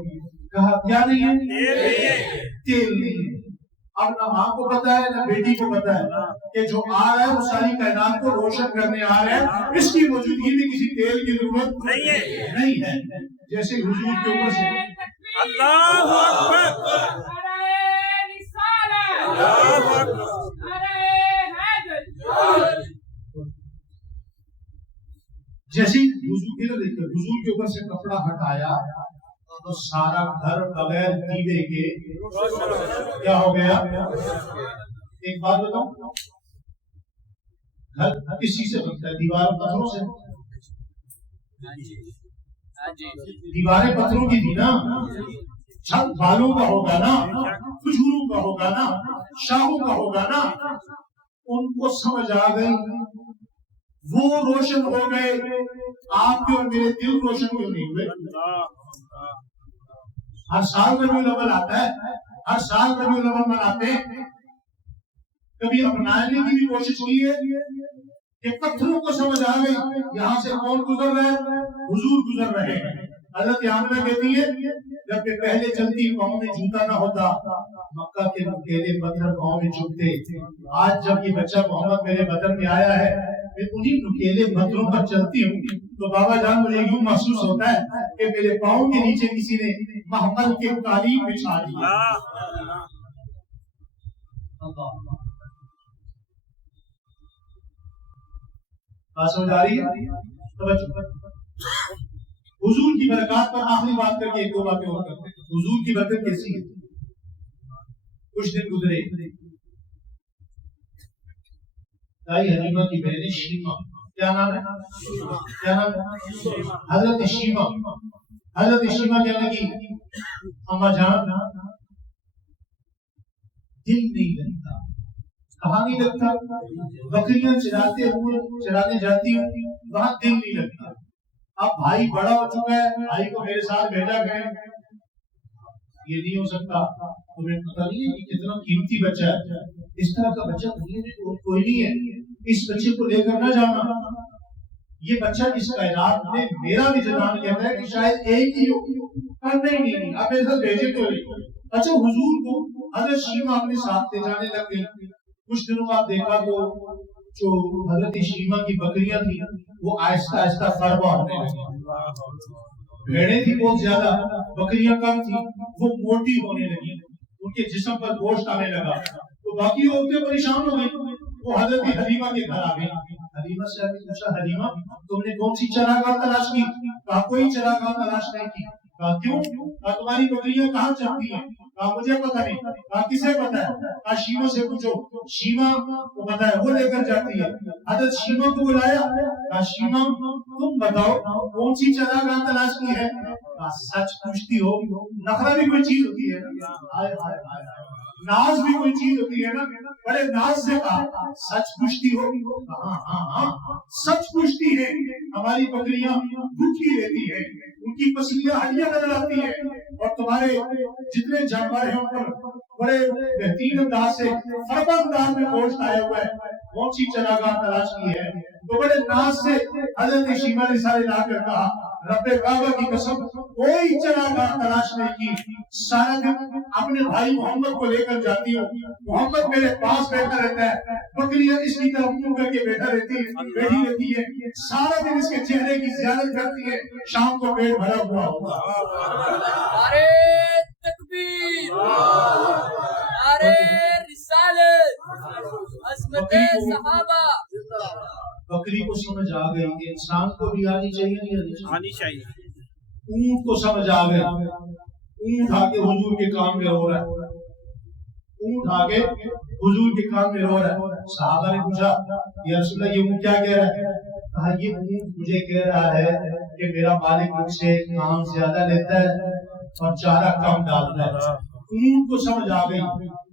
کہا کیا نہیں ہے؟ تیل نہیں ہے. اب نہ ماں کو پتا ہے نہ بیٹی کو پتا ہے کہ جو آ رہا ہے وہ ساری کائنات کو روشن کرنے آ رہا ہے, اس کی موجودگی میں کسی تیل کی ضرورت نہیں ہے. جیسے حضور کے اوپر سے اللہ اکبر, جیسے حضور کے اوپر سے کپڑا ہٹایا تو سارا گھر بغیر دیوے کے کیا ہو گیا؟ ایک بات بتاؤں, گھر کس چیز سے بنتا ہے؟ دیوار پتھروں سے. دیواریں پتھروں کی تھی نا, چھت بالوں کا ہوگا نا, کھجوروں کا ہوگا نا, شاہوں کا ہوگا نا. ان کو سمجھ آ گئی، وہ روشن ہو گئے، آپ کے اور میرے دل روشن کیوں نہیں ہوئے؟ ہر سال ربیع الاول آتا ہے، ہر سال ربیع الاول مناتے ہیں، کبھی اپنانے کی بھی کوشش کی ہے کہ پتھروں کو سمجھ آ گئی یہاں سے کون گزر رہا ہے؟ حضور گزر رہے ہیں۔ حضرت آمنہ کہتی ہے جب کہ پہلے چلتی پاؤں میں جوتا نہ ہوتا، مکہ کے نکیلے پتھر پاؤں میں چبھتے، آج جب یہ بچہ محمد میرے بدن میں آیا ہے، میں انہی نکیلے پتھروں پر چلتی ہوں تو بابا جان مجھے یوں محسوس ہوتا ہے کہ میرے پاؤں کے نیچے کسی نے محمل کے قالین بچھا دی۔ بات سمجھ آ رہی ہے؟ توجہ۔ حضور کی برکات پر آخری بات کر کے ایک دو باتیں اور کرتے ہیں۔ حضور کی برکت کیسی ہے؟ کچھ دن گزرے، دائی حلیمہ کی بہن شیمہ، کیا نام ہے؟ کیا نام ہے؟ حضرت شیمہ۔ حضرت شیمہ کہنے لگی اماں جان دل نہیں لگتا۔ کہاں نہیں لگتا؟ بکریاں چرانے جاتی ہوں وہاں دل نہیں لگتا۔ اب بھائی بڑا ہو چکا ہے، بھائی کو میرے ساتھ بھیجا گئے، یہ نہیں ہو سکتا، تمہیں پتہ نہیں ہے کہ کتنا قیمتی بچہ ہے، اس طرح کا بچہ دنیا میں کوئی نہیں ہے، اس بچے کو لے کر نہ جانا، یہ بچہ اس کائنات میں میرا بھی جنان کہتا ہے کہ شاید ایک ہی ہو۔ نہیں آپ میرے ساتھ بھیجے تو نہیں۔ اچھا حضور کو حضرت شیمہ اپنے ساتھ لے جانے لگ گئی۔ کچھ دنوں بعد دیکھا تو جو حضرت شیمہ کی بکریاں تھیں وہ آہستہ آہستہ فربا ہونے لگی، بھیڑیں تھی بہت زیادہ، بکریاں کم تھی، وہ موٹی ہونے لگی، ان کے جسم پر گوشت آنے لگا، تو باقی عورتیں پریشان ہو گئی، وہ حضرت حلیمہ کے گھر آ گئی۔ حلیمہ سے آگے پوچھا حلیمہ تم نے کون سی چراگاہ تلاش کی؟ کہا کوئی چراگاہ تلاش نہیں کی۔ کہا کیوں؟ کہا تمہاری بکریاں کہاں چرتی ہیں؟ کہا مجھے پتہ نہیں۔ کہا کسے پتہ ہے؟ کہا شیمہ سے پوچھو، شیمہ کو پتہ ہے، وہ لے کر جاتی ہے۔ حضرت شیمہ کو بلایا، کہا شیمہ تم بتاؤ کون سی چراگاہ تلاش کی ہے؟ کہا سچ پوچھتی ہو، نخرہ بھی کوئی چیز ہوتی ہے نا، ناز بھی کوئی چیز ہوتی ہے نا، بڑے ناز سے کہا سچ پوچھتی ہو؟ ہاں سچ پوچھتی ہے، ہماری بکریاں دکھی لیتی ہیں، ان کی پسلیاں ہڈیاں نظر آتی ہیں، اور تمہارے جتنے جانور ہیں ان پر بڑے بہترین انداز سے فربا انداز میں گوشت آیا ہوا ہے، کون سی چراگاہ تلاش کی ہے؟ تو بڑے ناز سے حضرت شیمہ نے سارے لا کر کہا رب کعبہ کی قسم کوئی چراگاہ تلاش نہیں کی، سارا دن اپنے بھائی محمد کو لے کر جاتی ہوں، محمد میرے پاس بیٹھا رہتا ہے، بکریاں اس کی طرف منہ کر کے بیٹھی رہتی ہے، سارا دن اس کے چہرے کی زیارت کرتی ہے، شام کو پیٹ بھرا ہوا ہوگا۔ نعرہ تکبیر، نعرہ رسالت، عظمت صحابہ۔ بکری کو سمجھ آ گئی، انسان کو بھی آنی چاہیے نہیں آنی چاہیے۔ اونٹ کو سمجھ آ گئی، اونٹ آگے حضور کے کام میں رو رہا ہے، اونٹ آگے حضور کے کام میں رو رہا ہے۔ صحابہ نے پوچھا یا رسول اللہ یہ اونٹ کیا کہہ رہا ہے؟ کہا یہ اونٹ مجھے کہہ رہا ہے کہ میرا مالک مجھ سے کام زیادہ لیتا ہے اور چارہ کم ڈالتا ہے۔ اونٹ کو سمجھ آ گئی،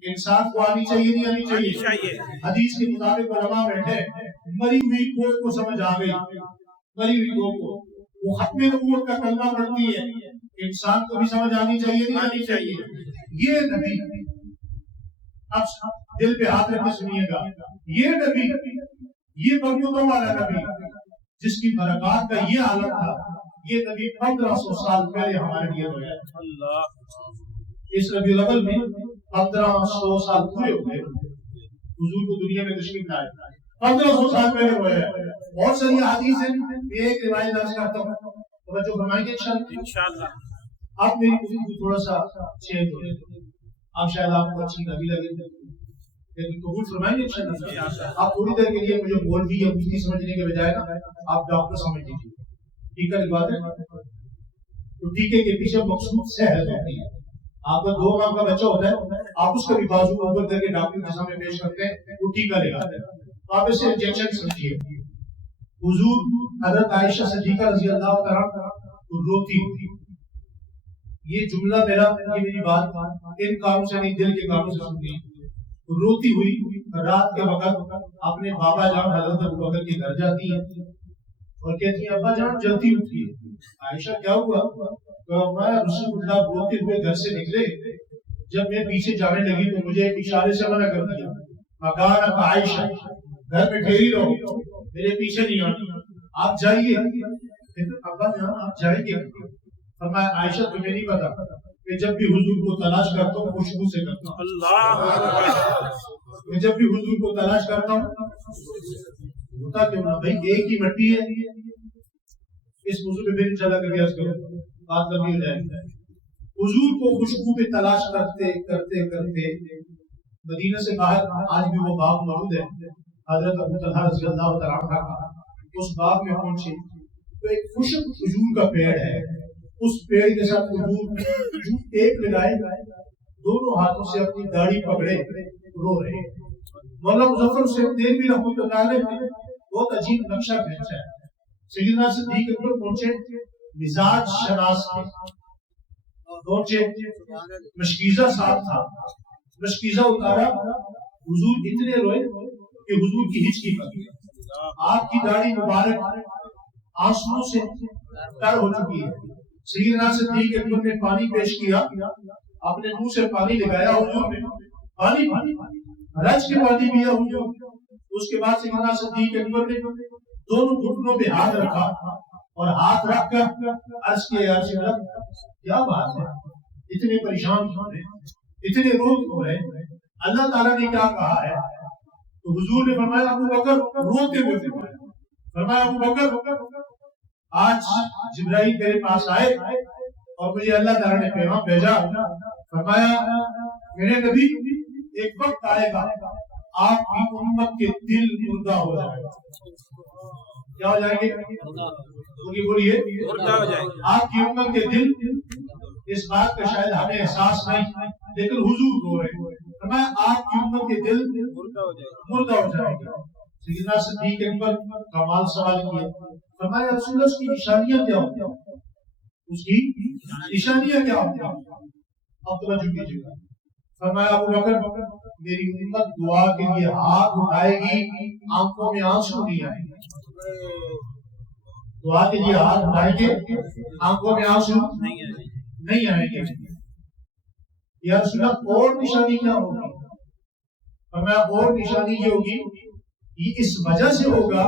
انسان کو آنی چاہیے نہیں آنی چاہیے؟ حدیث کے مطابق علماء بیٹھے، مری ہوئی گو کو سمجھ آ گئی، مری ہوئی گو کو وہ ختم نبوت کا کلمہ پڑھتی ہے، انسان کو بھی سمجھ آنی چاہیے نہیں آنی چاہیے؟ یہ نبی، اب دل پہ ہاتھ رکھ کے سنیے گا، یہ نبی، یہ برکتوں والا نبی جس کی برکات کا یہ عالم تھا، یہ نبی 1500 سال پہلے ہمارے لیے ہویا ہے۔ اس ربیع الاول میں 1500 سال پورے ہوئے حضور کو دنیا میں تشریف لائے، 1500 سال پہلے ہوئے ہیں۔ بہت ساری حدیث ہیں، ایک روایت درج کرتا ہوں، توجہ فرمائیں گے انشاءاللہ۔ اب میری گفتگو تھوڑا سا چینج ہو رہی ہے، اب شاید آپ کو اچھی نبی لگے لیکن قبول فرمائیں گے انشاءاللہ۔ آپ تھوڑی دیر کے لیے مجھے مولوی یا مفتی سمجھنے کے بجائے نا آپ ڈاکٹر سمجھ لیجیے، ٹھیک ہے؟ بات ہے تو ٹیکے کے پیچھے مقصود صحت ہوتی ہے۔ آپ کا 2 ماہ کا بچہ ہوتا ہے، آپ اس کا بھی بازو اوپر کر کے ڈاکٹر کے سامنے پیش کرتے ہیں، وہ ٹیکا لگاتے ہیں، تو آپ اسے انجیکشن سمجھیے۔ حضور حضرت عائشہ صدیقہ رضی اللہ عنہا روتی ہوتی، یہ جملہ میرا، یہ میری بات ان کانوں سے نہیں دل کے کانوں سے سنتی، روتی ہوئی رات کے وقت اپنے بابا جان حضرت ابوبکر کے گھر جاتی ہیں اور کہتی ہیں ابا جان جلدی اٹھیے. عائشہ کیا ہوا؟ تو ہمارا رسول اللہ روتے ہوئے گھر سے نکلے. جب میں پیچھے جانے لگی تو مجھے ایک اشارے سے منع کر دیا. مکانک عائشہ، گھر میں ٹھہری رہو، میرے پیچھے نہیں آنا، آپ جائیے. ابا جان آپ جائیں گے؟ فرمایا عائشہ تمہیں نہیں پتا کہ جب بھی حضور کو تلاش کرتا ہوں خوشبو سے کرتا ہوں. میں جب بھی حضور کو تلاش کرتا ہوں ہوتا کیوں نہ بھائی ایک ہی مٹی ہے. اس موضوع پہ میری چلا کر عرض کرو، بات لمبی ہو جائے گی. حضور کو خوشبو پہ تلاش کرتے کرتے کرتے مدینہ سے باہر آج بھی وہ باغ موجود ہے حضرت ابو طلحہ رضی اللہ تعالیٰ عنہ کا. اس باغ میں پہنچے تو ایک خشک کھجور کا پیڑ ہے. اس پیڑ کے ساتھ حضور ایک لگائے، دونوں ہاتھوں سے اپنی داڑھی پکڑے رو رہے. مولانا مظفر حسین دہلوی رحمۃ اللہ علیہ نے بہت عجیب نقشہ کھینچا ہے. سیدنا صدیق اکبر پہنچے مزاج شناس کے، پہنچے مشکیزہ صاحب تھا، مشکیزہ اتارا. حضور اتنے روئے کہ حضور کی ہچکی پک گئی. آپ کی داڑھی مبارک آنسوؤں سے تر ہو چکی ہے. سیدنا صدیق اکبر نے پانی پیش کیا، اپنے منہ سے پانی لگایا، حضور نے پانی رج کے پانی پیا حضور. اس کے بعد سیدنا صدیق اکبر نے دونوں گھٹنوں پہ ہاتھ رکھا اور ہاتھ رکھ کر عرض کیا یا رسول اللہ کیا بات ہے، اتنے پریشان کیوں ہیں، اتنے رو کیوں رہے ہیں، اللہ تعالیٰ نے کیا کہا ہے؟ تو حضور نے فرمایا ابو بکر روتے ہوئے فرمایا ابو بکر آج جبرائیل میرے پاس آئے اور مجھے اللہ تعالیٰ نے پیغام بھیجا. فرمایا میرے نبی ایک وقت آئے گا آپ کی امت کے دل مردہ ہو جائے گا. کیا ہو جائیں گے؟ بولیے آپ کی امت کے دل. اس بات کا شاید ہمیں احساس نہیں لیکن حضور رو رہے ہیں. فرمایا آپ کی امت کے دل مردہ ہو جائے گا. سیدنا صدیق اکبر کمال سوال کیا. فرمایا رسول اللہ اس کی نشانیاں کیا ہوتی ہیں؟ اس کی نشانیاں کیا ہوتی ہیں؟ اب توجہ کیجیے گا. فرمایا ابو بکر میری امت دعا کے لیے ہاتھ اٹھائے گی، آنکھوں میں آنسو نہیں آئے گی. دعا کے لیے ہاتھ اٹھائیں گے، آنکھوں میں آنسو نہیں آئیں گے. یا رسول اللہ اور نشانی کیا ہوگی؟ فرمایا اور نشانی یہ ہوگی، یہ اس وجہ سے ہوگا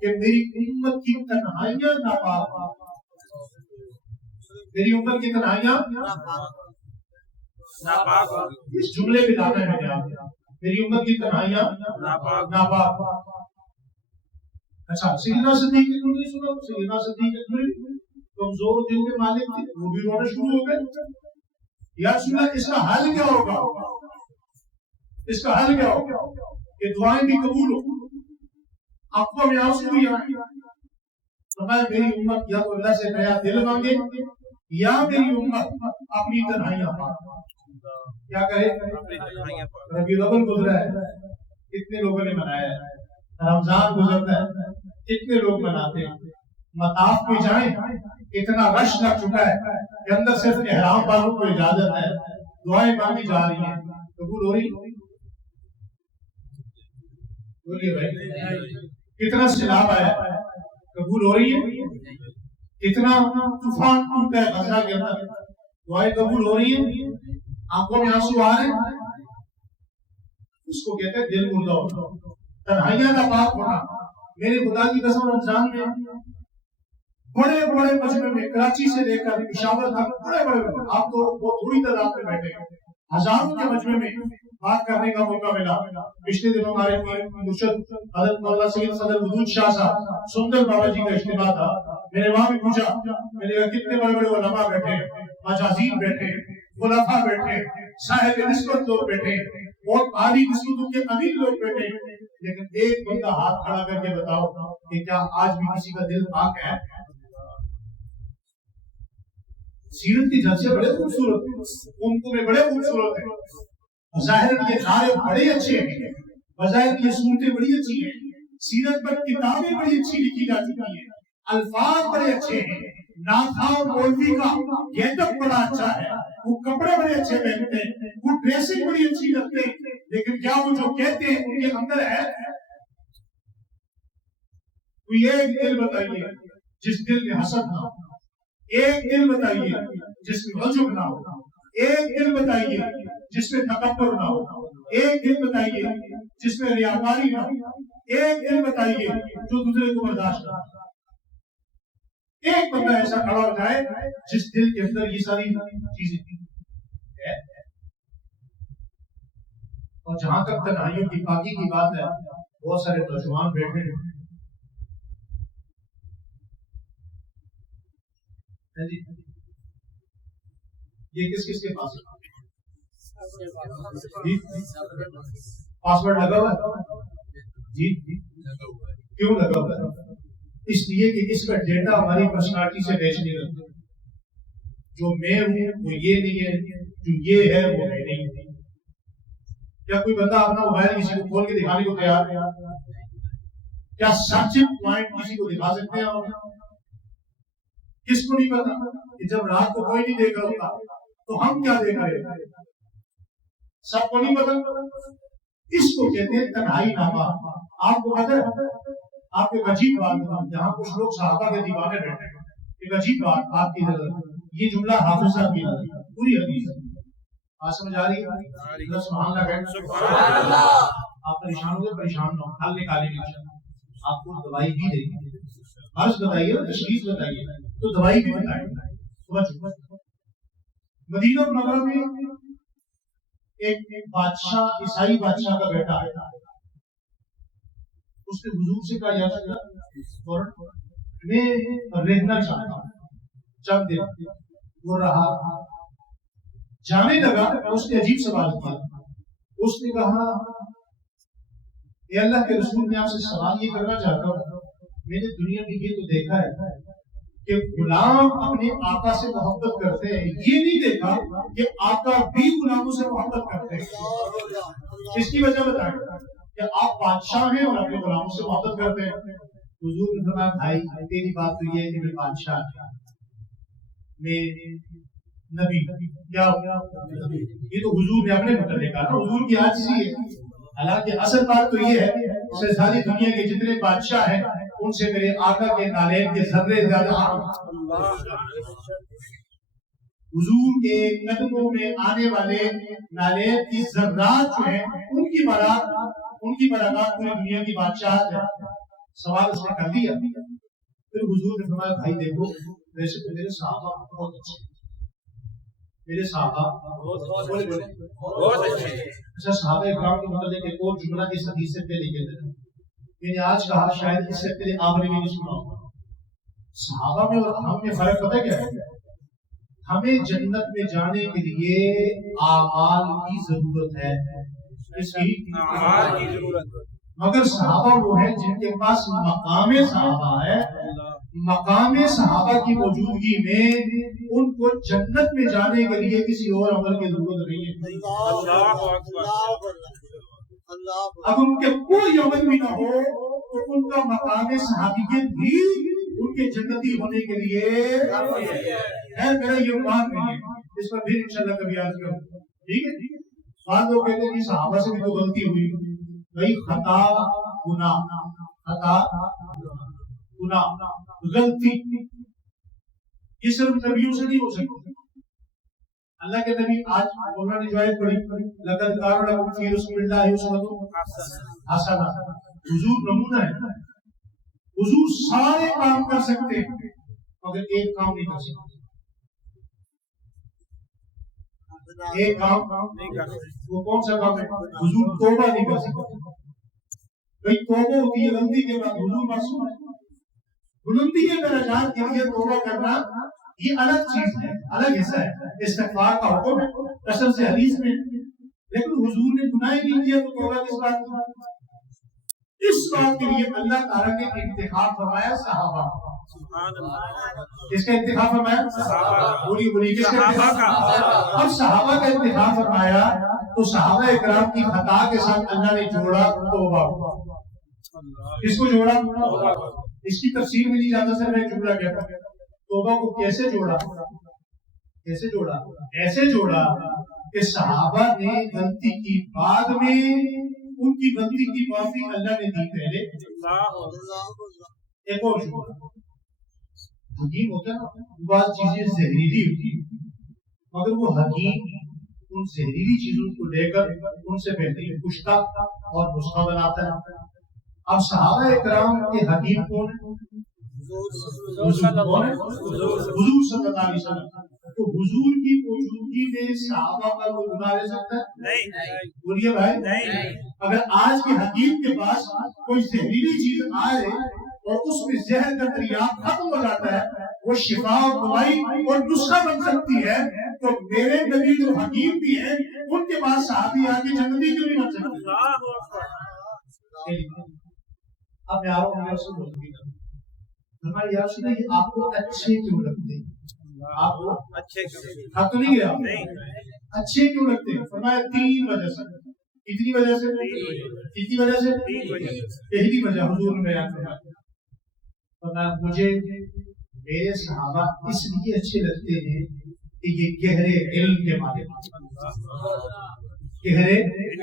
کہ میری امت کی تنہائیاں ناپاک، میری امت کی تنہائیاں ناپاک. اس جملے پہ لانا ہے میں نے آپ کو، میری امت کی تنہائیاں ناپاک. اچھا سیدنا صدیق اکبر نے سنا، سیدنا صدیق اکبر کمزور دل کے مالک تھے، وہ بھی رونا شروع ہو گئے. یا رسول اللہ اس کا حل کیا ہوگا؟ اس کا حل کیا ہوگا کہ دعائیں بھی قبول ہو، آنکھوں میں آنسو بھی آئیں. فرمایا میری امت یا تو اللہ سے نیا دل مانگے یا میری امت اپنی تنہائیاں پائے. کیا کرے؟ ربیع الاول گزرا ہے، کتنے لوگوں نے منایا ہے. رمضان گزرتا ہے، کتنے لوگ مناتے ہیں. مطاف پہ جائیں اتنا رش لگ چکا ہے کہ اندر صرف احرام والوں کو اجازت ہے. دعائیں مانگی جا رہی ہیں، قبول ہو رہی؟ بولیے بھائی. کتنا سیلاب آیا، قبول ہو رہی ہے؟ کتنا طوفان ٹوٹا ہے غزہ کے اندر، دعائیں قبول ہو رہی ہیں؟ آنکھوں میں آنسو آ رہے ہیں. اس کو کہتے ہیں دل مردہ ہونا، تنہائیاں کا پاک ہونا. میرے خدا کی قسم رمضان میں بڑے بڑے مجمع میں کراچی سے لے کر پشاور تک بڑے بڑے، آپ تو وہ تھوڑی تعداد میں بیٹھے ہیں، ہزاروں کے مجمع میں بات کرنے کا موقع ملا. پچھلے دنوں ہمارے مرشد حضرت مولانا سید صدر وجود شاہ صاحب سندر بابا جی کا اجتماع تھا. میں نے وہاں بھی پوچھا، میں نے کہا کتنے بڑے بڑے علماء بیٹھے، مجازین بیٹھے، خلفاء بیٹھے، صاحب نسبت لوگ بیٹھے اور عالی نسبتوں کے امیر لوگ بیٹھے، لیکن ایک بندہ ہاتھ کھڑا کر کے بتاؤ کہ کیا آج بھی کسی کا دل پاک ہے؟ سیرت کے جلسے بڑے خوبصورت ہیں، قوموں میں بڑے خوبصورت ہیں، ظاہر یہ نعرے بڑے اچھے ہیں، بظاہر یہ صورتیں بڑی اچھی ہیں، سیرت پر کتابیں بڑی اچھی لکھی جا چکی ہیں، الفاظ بڑے اچھے ہیں، ناخواں اور مولوی کا گیٹ اپ بڑا اچھا ہے، وہ کپڑے بڑے اچھے پہنتے ہیں، وہ ڈریسنگ بڑی اچھی کرتے ہیں، لیکن کیا وہ جو کہتے ہیں ان کے اندر ہے؟ کوئی ایک دل بتائیے جس دل میں حسد نہ ہو، ایک دل بتائیے جس میں عجب نہ ہو، ایک دل بتائیے جس میں تکبر نہ ہو، ایک دل بتائیے جس میں ریاکاری نہ ہو، ایک دل بتائیے جو دوسرے کو برداشت نہ ہو۔ ایک بندہ ایسا کھڑا ہو جائے جس دل کے اندر یہ ساری چیزیں ہیں۔ اور جہاں تک تنہائیوں کی پاکی کی بات ہے، بہت سارے نوجوان بیٹھے ہیں جی، یہ کس کس کے پاس ہے؟ پاسورڈ لگا ہوا ہے جی؟ کیوں لگا ہوا ہے؟ اس لیے کہ اس کا ڈیٹا ہماری پرسنالٹی سے میچ نہیں کرتا۔ جو میں ہوں وہ یہ نہیں ہے، جو یہ ہے وہ میں نہیں ہوں۔ کیا کوئی بندہ اپنا موبائل کسی کو کھول کے دکھانے کو تیار ہے؟ کیا سرچنگ پوائنٹ کسی کو دکھا سکتے ہیں آپ؟ کس کو نہیں پتا کہ جب رات کو کوئی نہیں دیکھ رہا ہوتا تو ہم کیا دیکھ رہے ہیں؟ سب کو نہیں پتا۔ اس کو کہتے ہیں تنہائی نامہ۔ آپ کو پتا ہے، آپ ایک عجیب بات بتاؤں، جہاں کچھ لوگ صحابہ کے دیوانے بیٹھے ہیں، ایک عجیب بات آپ کی نظر، یہ جملہ حافظ صاحب کی نظر، پوری حدیث ہے، آج سمجھ آ رہی ہے؟ سبحان اللہ کہیں۔ آپ پریشان ہو گئے، پریشان نہ ہو، حل نکالیں گے، آپ کو دوائی بھی دیں گے، عرض بتائیے، تشخیص بتائیے تو دوائی بھی بتائیں گے۔ مدینہ منورہ میں ایک بادشاہ، عیسائی بادشاہ کا بیٹا ہے، اس نے حضور سے کہا، یا رسول اللہ میں رہنا چاہتا ہوں چند دن۔ وہ رہا، جانے لگا، اس نے عجیب سوال کیا، اس نے کہا اے اللہ کے رسول، میں آپ سے سوال یہ کرنا چاہتا ہوں، میں نے دنیا میں یہ تو دیکھا ہے کہ غلام اپنے آقا سے محبت کرتے ہیں، یہ نہیں دیکھا کہ آقا بھی غلاموں سے محبت کرتے ہیں۔ اس کی وجہ بتائیں کہ آپ بادشاہ ہیں اور اپنے غلاموں سے محبت کرتے ہیں۔ حضور نے فرمایا، بھائی تیری بات تو یہ ہے کہ میں بادشاہ ہوں، میں نبی، کیا یہ تو حضور نے اپنے متعلق کہا نا، حضور کی عاجزی ہے۔ حالانکہ اصل بات تو یہ ہے کہ ساری دنیا کے جتنے بادشاہ ہیں ان سے میرے آقا کے نالین کے ذرے زیادہ اہم۔ حضور کے قدموں میں آنے والے نالین کی ذرات جو ہیں ان کی برکات پوری دنیا کی بادشاہت ہے۔ سوال اس نے کر دیا، پھر حضور نے فرمایا، بھائی دیکھو، ویسے تو میرے صحابہ بہت اچھے، میرے صحابہ بہت اچھے۔ اچھا، صحابہ اکرام کے متعلق ایک اور جملہ اس حدیث سے پہلے کہتے ہیں، میں نے آج کہا، شاید اس سے پہلے آپ نے بھی نہیں سنا ہوگا۔ صحابہ میں اور ہم میں فرق پتہ کیا ہے؟ ہمیں جنت میں جانے کے لیے اعمال کی ضرورت ہے، اس کی مگر صحابہ وہ ہیں جن کے پاس مقام صحابہ ہے۔ مقام صحابہ کی موجودگی میں ان کو جنت میں جانے کے لیے کسی اور عمل کی ضرورت نہیں ہے۔ اب ان کے کوئی عمل بھی نہ ہو تو ان کا مقام صحابیت بھی ان کے جنتی ہونے کے لیے ہے۔ میرا یہ عنوان نہیں ہے، اس پر پھر انشاءاللہ کبھی عرض کروں، ٹھیک ہے؟ بعض لوگ کہتے ہیں کہ صحابہ سے بھی تو غلطی ہوئی، بھائی خطا گناہ، خطا گناہ غلطی یہ صرف نبیوں سے نہیں ہو سکتی۔ اللہ کے نبی، آج مولانا نے جو آیت پڑھی، لقد کان لکم فی رسول اللہ اسوۃ حسنہ، حضور نمونہ ہے۔ حضور سارے کام کر سکتے ہیں مگر ایک کام نہیں کر سکتے، ایک کام وہ کون سا کام ہے؟ حضور توبہ نہیں کر سکتے۔ بھائی توبہ ہوتی ہے غلطی کے بعد، حضور معصوم ہے۔ بلندی کے درجات کے لیے توبہ کرنا یہ الگ چیز ہے، الگ حصہ ہے، استغفار کا حکم ہے قسم سے حدیث میں، لیکن حضور نے گناہ ہی نہیں کیا تو توبہ کس بات کی؟ اس بات کے لیے اللہ تعالیٰ نے انتخاب فرمایا صحابہ۔ کس کا انتخاب فرمایا؟ بولی کس کا انتخاب؟ اب صحابہ کا انتخاب فرمایا تو صحابہ اکرام کی خطا کے ساتھ اللہ نے جوڑا توبہ۔ کس کو جوڑا؟ اس کی تفسیر میں نہیں جاتا، صرف ایک جملہ کہتا، توبہ کو کیسے جوڑا؟ کیسے جوڑا؟ ایسے جوڑا کہ صحابہ نے غلطی کی بعد میں ان کی غلطی کی معافی اللہ نے دی پہلے. ایک اور جملہ حکیم ہوتا ہے نا، بعض چیزیں زہریلی ہوتی ہیں مگر وہ حکیم ان زہریلی چیزوں کو لے کر ان سے بہترین کشتا اور نسخہ بناتا ہے. اب صحابہ اکرام کے حکیم کون ہیں؟ حضور صلی اللہ علیہ وسلم. تو حضور کی موجودگی میں صحابہ کا کوئی گناہ رہ سکتا ہے؟ نہیں. بولیے بھائی. اگر آج کے حکیم کے پاس کوئی زہریلی چیز آئے اور اس میں زہر کا دریافت ختم ہو جاتا ہے، وہ شفا اور دوائی اور نسخہ بن سکتی ہے، تو میرے نبی جو حکیم بھی ہیں ان کے پاس صحابی آگے جنتی کیوں نہیں بن سکتے؟ اب میں آپ کو ہمارے یار سے یہ آپ کو اچھے کیوں لگتے ہیں؟ آپ کو اچھے ہاتھ تو نہیں گیا اچھے کیوں لگتے ہیں؟ فرمایا 3 وجہ سے. کتنی وجہ سے؟ کتنی وجہ سے؟ پہلی وجہ حضور نے بیان فرمایا، فرمایا مجھے میرے صحابہ اس لیے اچھے لگتے ہیں کہ یہ گہرے علم کے مالک، گہرے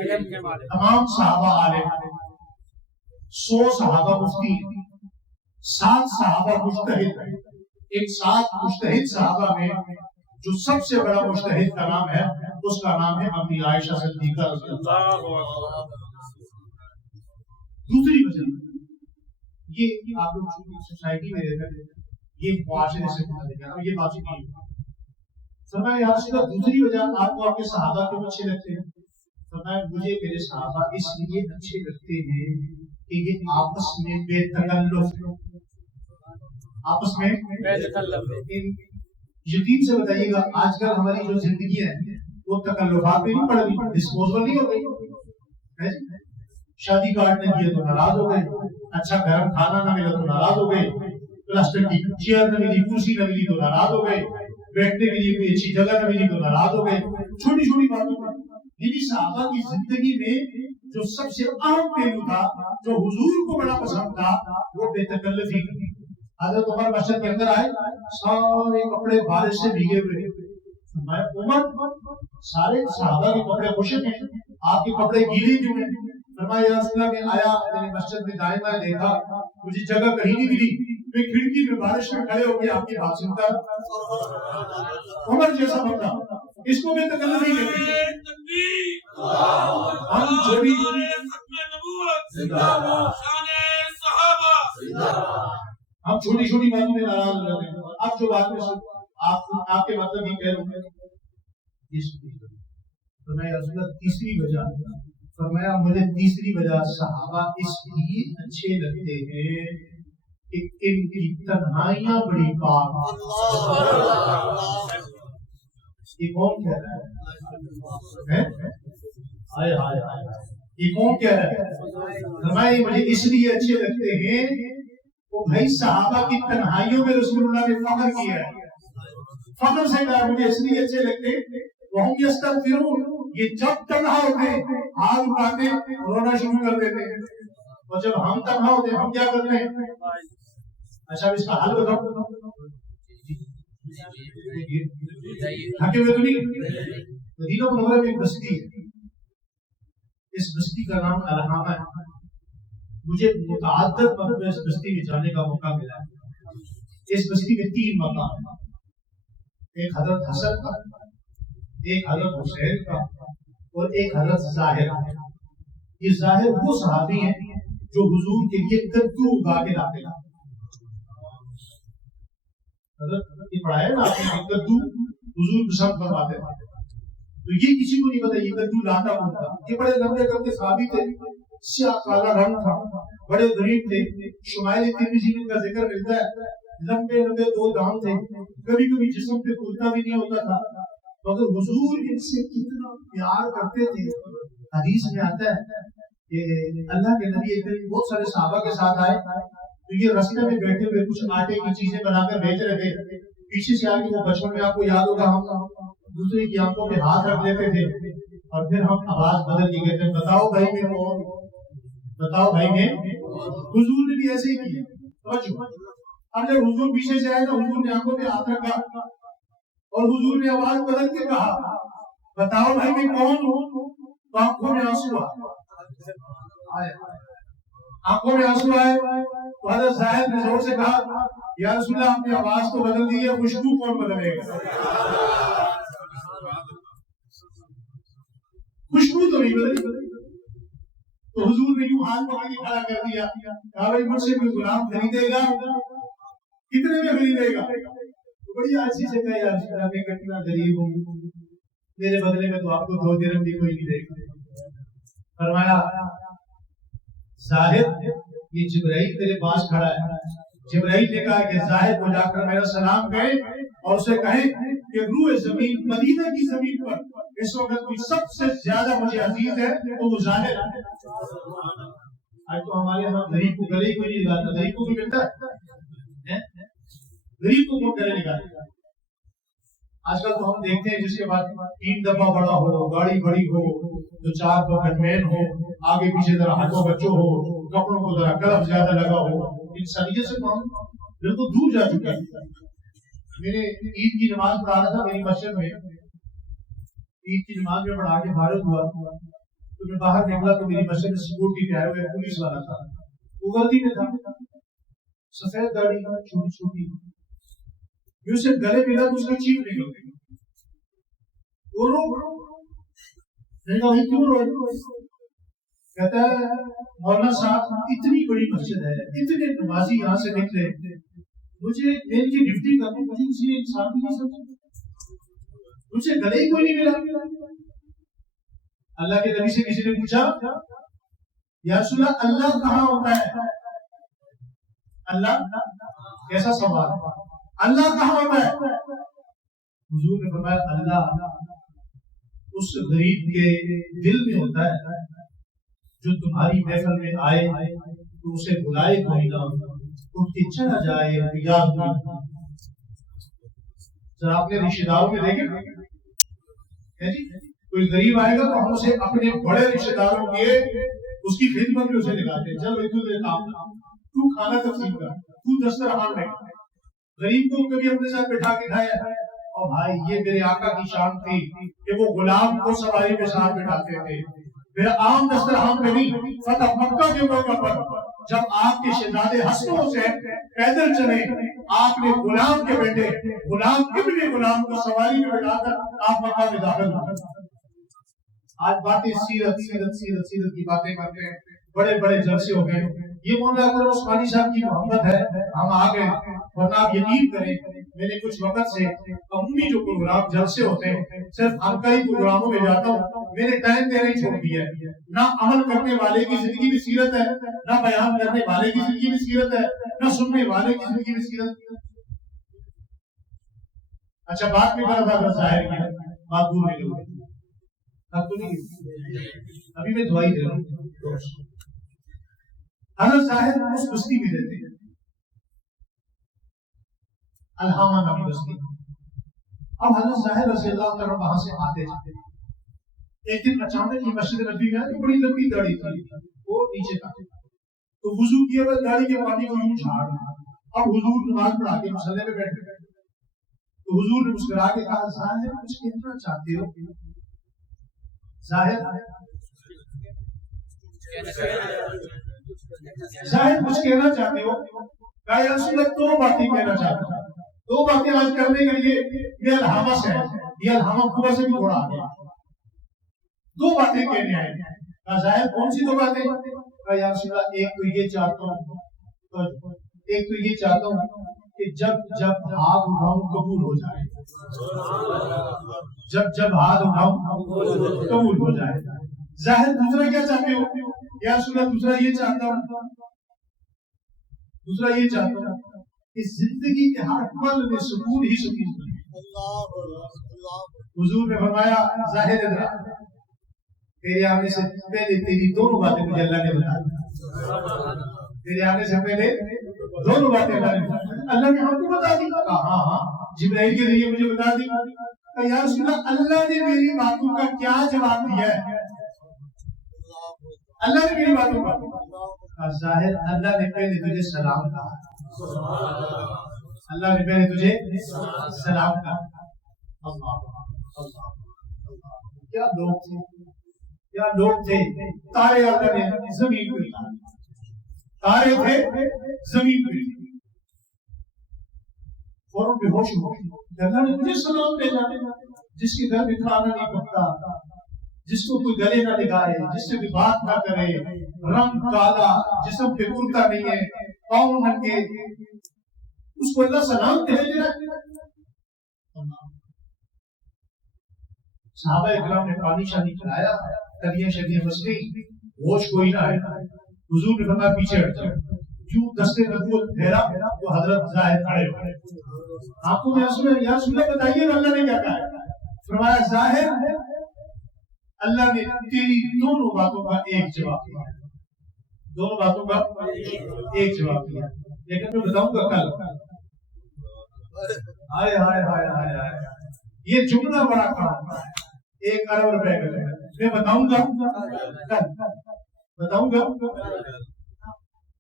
علم کے مالک. تمام صحابہ عالم، 100 صحابہ مفتی، 7 صحابہ مجتہد. ایک 7 مجتہد صحابہ میں جو سب سے بڑا مجتہد کا نام ہے اس کا نام ہے امی عائشہ صدیقہ رضی اللہ عنہا. دوسری وجہ یہ آپ لوگ سوسائٹی میں رہتے ہیں، یہ معاشرے سے متعلق ہے. اب یہ بات نہیں فرمایا یا رسول اللہ دوسری وجہ آپ کو آپ کے صحابہ کیوں اچھے لگتے ہیں؟ فرمایا مجھے میرے صحابہ اس لیے اچھے لگتے ہیں کہ یہ آپس میں بے تکلف، آپس میں بے تکلف. یقین سے بتائیے گا آج کل ہماری جو زندگی ہے وہ تکلفات میں نہیں پڑ رہی، ڈسپوزل نہیں ہو گئی. شادی کارڈ نہ دیے تو ناراض ہو گئے، اچھا گرم کھانا نہ ملا تو ناراض ہو گئے، پلاسٹک کی چیئر نہ ملی، کرسی نہ ملی تو ناراض ہو گئے، بیٹھنے کے لیے کوئی اچھی جگہ نہ ملی تو ناراض ہو گئے. چھوٹی چھوٹی باتوں پر. لیکن صحابہ کی زندگی میں جو سب سے اہم پہلو تھا، جو حضور کو بڑا پسند تھا، وہ بے تکلفی. حضرت عمر مسجد کے اندر آئے، سارے کپڑے بارش سے بھیگے ہوئے. فرمایا عمر سارے صحابہ کے کپڑے خشک ہیں، آپ کے کپڑے گیلے کیوں ہیں؟ فرمایا یا رسول اللہ میں آیا، میں نے مسجد میں دائیں بائیں دیکھا، مجھے جگہ کہیں نہیں ملی، میں کھڑکی میں بارش میں کھڑے ہو کے آپ کی بات سنتا. عمر جیسا بندہ، اس کو بے تکلفی کہتے ہیں. ہم چھوٹی ہم چھوٹی چھوٹی باتوں میں ناراض ہو جاتے ہیں. اب جو بات میں آپ کے مطلب یہ کہہ رہا ہوں. فرمایا رسول اللہ تیسری وجہ، فرمایا مجھے تیسری وجہ صحابہ اس لیے اچھے لگتے ہیں کہ ان کی تنہائیاں بڑی پاک. یہ کون کہہ رہا ہے؟ ہائے ہائے ہائے، یہ کون کہہ رہا ہے؟ فرمایا مجھے اس لیے اچھے لگتے ہیں وہ بھائی صحابہ کی تنہائیوں میں رسول اللہ نے فخر کیا ہے. فخر سے کہا مجھے اس لیے اچھے لگتے وہ ہم یستغفرون، یہ جب تنہا ہوتے ہاتھ اٹھاتے رونا شروع کر دیتے ہیں، اور جب ہم تنہا ہوتے ہم کیا کرتے ہیں؟ اچھا اس کا حل بتاؤ. تھکے ہوئے تو نہیں؟ مدینہ منورہ میں ایک بستی ہے، اس بستی کا نام الہامہ ہے. مجھے متعدد مرتبہ اس بستی میں جانے کا موقع ملا ہے. اس بستی میں 3 مقام ہیں، ایک حضرت حسن کا، ایک حضرت حسین کا، اور ایک حضرت ظاہر کا. یہ ظاہر وہ صحابی ہیں جو حضور کے لیے کدو اگا کے لاتے ہیں. حضرت یہ پڑھایا نا آپ نے کدو حضور پسند فرماتے ہیں، تو یہ کسی کو نہیں پتا یہ کدو لاتا کون تھا. یہ بڑے لمبے لمبے صحابی تھے، سیاہ کالا رنگ تھا، بڑے غریب تھے. شمائل ترمذی میں کا ذکر ملتا ہے لمبے لمبے 2 دام تھے، کبھی کبھی جسم پہ کرتا بھی نہیں ہوتا تھا، مگر حضور ان سے کتنا پیار کرتے تھے. حدیث میں آتا ہے کہ اللہ کے نبی ایک دن بہت سارے صحابہ کے ساتھ آئے تو یہ راستے میں بیٹھے ہوئے کچھ آٹے کی چیزیں بنا کر بیچ رہے تھے. پیچھے سے آگے وہ بچپن میں آپ کو یاد ہوگا ہم دوسرے کی آنکھوں میں ہاتھ رکھ لیتے تھے اور پھر ہم آواز بدل کے کہتے ہیں بتاؤ بھائی میں کون، بتاؤ بھائی میں. حضور نے بھی ایسے ہی کیا. اب جب حضور پیچھے سے آئے تو حضور نے آنکھوں میں ہاتھ رکھا اور حضور نے آواز بدل کے کہا بتاؤ بھائی میں کون ہوں؟ تو آنکھوں میں آنسو آئے، آنکھوں میں آنسو آئے تو حضرت زاہد نے زور سے کہا یا رسول اللہ آپ نے آواز تو بدل دی ہے، خوشبو کون بدلے گا؟ خوشبو تو نہیں بدلی۔ تو حضور نے یوں ہاتھ پکڑ کے کھڑا کر دیا، کہا بھائی مجھ سے کوئی غلام خریدے گا؟ کتنے میں خریدے گا؟ تو بڑی عاجزی سے کہا یا رسول اللہ میں کتنا غریب ہوں، میرے بدلے میں تو آپ کو 2 درہم بھی کوئی نہیں دے گا۔ فرمایا زاہد یہ جبرائیل تیرے پاس کھڑا ہے، جبرائیل نے کہا کہ زاہد کو جا کر میرا سلام کہیں اور اسے کہیں کہ روح زمین مدینہ کی زمین پر اس وقت کوئی سب سے زیادہ مجھے عزیز ہے تو وہ زاہد ہے۔ آج تو ہمارے یہاں غریب کو گلے کوئی نہیں لگاتا، غریب کو بھی ملتا ہے، غریب کو کون گلے لگاتا ہے؟ آج کل تو ہم دیکھتے ہیں جس کے بعد 3 ڈبہ بڑا ہو، گاڑی بڑی ہو، تو 4 گنمین ہو، آگے پیچھے ذرا ہاتھوں بچوں ہو، کپڑوں کو ذرا کلف زیادہ لگا ہو، انسانیت سے تو ہم بالکل دور جا چکے ہیں۔ میرے عید کی نماز پڑھا رہا تھا میری مسجد میں، عید کی نماز میں پڑھا کے فارغ ہوا تو میں باہر نکلا تو میری مسجد میں سیکورٹی پہ آئے ہوئے پولیس والا تھا، وہ غلطی میں تھا، سفید داڑھی چھوٹی چھوٹی، میں اسے گلے ملا تو اس کی چیخ نکل گئی، وہ رو، میں نے کہا بھائی کیوں رو؟ کہتا ہے مولانا صاحب اتنی بڑی مسجد ہے، اتنے نمازی یہاں سے نکلے، مجھے ان کی ڈیوٹی کرنی، مجھے کسی نے انسان بھی نہیں سمجھا، مجھے گلے ہی کوئی نہیں ملا۔ اللہ کے نبی سے کسی نے پوچھا یا رسول اللہ اللہ کہاں ہوتا ہے؟ اللہ کیسا سوال، اللہ کہاں ہوتا ہے؟ حضور نے فرمایا اللہ اس غریب کے دل میں ہوتا ہے جو تمہاری محفل میں آئے تو اسے بلائے کوئی نہ، اٹھ کے چلا جائے تو یاد نہیں۔ ذرا اپنے رشتے داروں میں دیکھیں، کوئی غریب آئے گا تو ہم اسے اپنے بڑے رشتے داروں کے اس کی خدمت میں اسے دکھاتے ہیں، چل تو کام تو کھانا تقسیم کر، تو دسترخوان میں۔ غریب کو کبھی اپنے ساتھ بٹھا کے کھایا ہے؟ اور بھائی یہ میرے آقا کی شان تھی کہ وہ غلام کو سواری کے ساتھ بٹھاتے تھے، پھر عام دسترخوان پہ نہیں، فتح مکہ کے موقع پر جب آپ کے شہزادے حسنوں سے پیدل چلے، آپ نے غلام کے بیٹے غلام ابن غلام کو سواری میں بٹھا کر آپ مکہ میں داخل ہوئے۔ آج باتیں سیرت سیرت سیرت سیرت کی باتیں کرتے ہیں، بڑے بڑے جلسے ہو گئے، یہ مولانا اکرم عثمانی صاحب کی محبت ہے، ہم آ گئے، ورنہ آپ یقین کریں میں نے کچھ وقت سے عمومی جو پروگرام جلسے ہوتے ہیں صرف ہلکائی پروگراموں میں جاتا ہوں، میں نے ٹائم دینا ہی چھوڑ دیا ہے۔ نہ عمل کرنے والے کی زندگی میں سیرت ہے، نہ بیان کرنے والے کی زندگی میں سیرت ہے، نہ سننے والے کی زندگی میں سیرت ہے۔ اچھا بات میں کرا تھا ظاہر کی، بات دور نکل گئی، اب تو نہیں، ابھی میں دعائی دے رہا ہوں۔ حضرت ظاہر اس بستی میں رہتے ہیں، الہامہ نامی بستی۔ اب حضرت ظاہر رضی اللہ عنہ وہاں سے آتے جاتے، ایک دن اچانک یہ مسجد نبوی میں آئے، بڑی لمبی داڑھی تھی، وہ نیچے تھا، تو وضو کیا ہوا داڑھی کے پانی کو یوں جھاڑ رہا۔ اب حضور نماز پڑھا کے مصلی میں بیٹھ گئے، تو حضور نے مسکرا کے کہا ظاہر کچھ کہنا چاہتے ہو؟ ظاہر کچھ کہنا چاہتے ہو؟ کہا یا رسول اللہ 2 باتیں کہنا چاہتا ہوں، 2 باتیں آج کرنے کے لیے یہ الہامہ سے ہے، یہ الہامہ کنواں سے بھی تھوڑا آگے، 2 باتیں کہنے آئے۔ کہا ظاہر کون سی 2 باتیں؟ کہا یا رسول اللہ ایک تو یہ چاہتا ہوں کہ جب جب ہاتھ اٹھاؤں قبول ہو جائے، جب ہاتھ اٹھاؤں قبول ہو جائے۔ ظاہر دوسرا کیا چاہتے ہو؟ یا رسول اللہ دوسرا یہ چاہتا ہوں کہ زندگی کے ہر پل میں سکون ہی سکون ہے۔ حضور نے فرمایا ظاہر تیرے آنے سے پہلے تیری 2 باتیں مجھے اللہ نے بتا دی، تیرے آنے سے پہلے 2 باتیں اللہ نے ہم کو بتا دی۔ ہاں جبرائیل کے ذریعے مجھے بتا دی۔ یا رسول اللہ نے میری باتوں کا کیا جواب دیا ہے؟ اللہ نے میری باتوں کا ظاہر اللہ نے پہلے تجھے سلام کہا، اللہ نے پہلے تجھے سلام کہا، اللہ اللہ اللہ، کیا لوگ تھے، کیا لوگ تھے. تارے اللہ نے زمین پہ تارے تھے زمین پہ، فوراً بے ہوش ہو گئے. اللہ نے مجھے سلام بھیجا، جس کے گھر میں کھانا نہیں پکتا، جس کو کوئی گلے نہ لگائے، جس سے کوئی بات نہ کرے، رنگ کالا، جسم پہ کرتا نہیں ہے، پاؤں ننگے، اس کو اللہ سلام بھیج رہا ہے. صحابہ اکرام نے پانی شانی پلایا، تلیاں شلیاں بس گئی، ہوش کوئی نہ آئے. حضور نے فرمایا پیچھے ہٹ جاؤ. جو دستے نبوت پھیرا تو حضرت ظاہر کھڑے ہوئے، آنکھوں میں آنسو ہے. یا رسول اللہ بتائیے اللہ نے کیا کہا ہے؟ فرمایا ظاہر اللہ نے تیری دونوں باتوں کا ایک جواب دیا، دونوں باتوں کا ایک جواب دیا. لیکن میں بتاؤں گا کل. ہائے ہائے ہائے ہائے ہائے، یہ جملہ بڑا کام ہے، 1 ارب روپے کا ہے. میں بتاؤں گا کل، بتاؤں گا.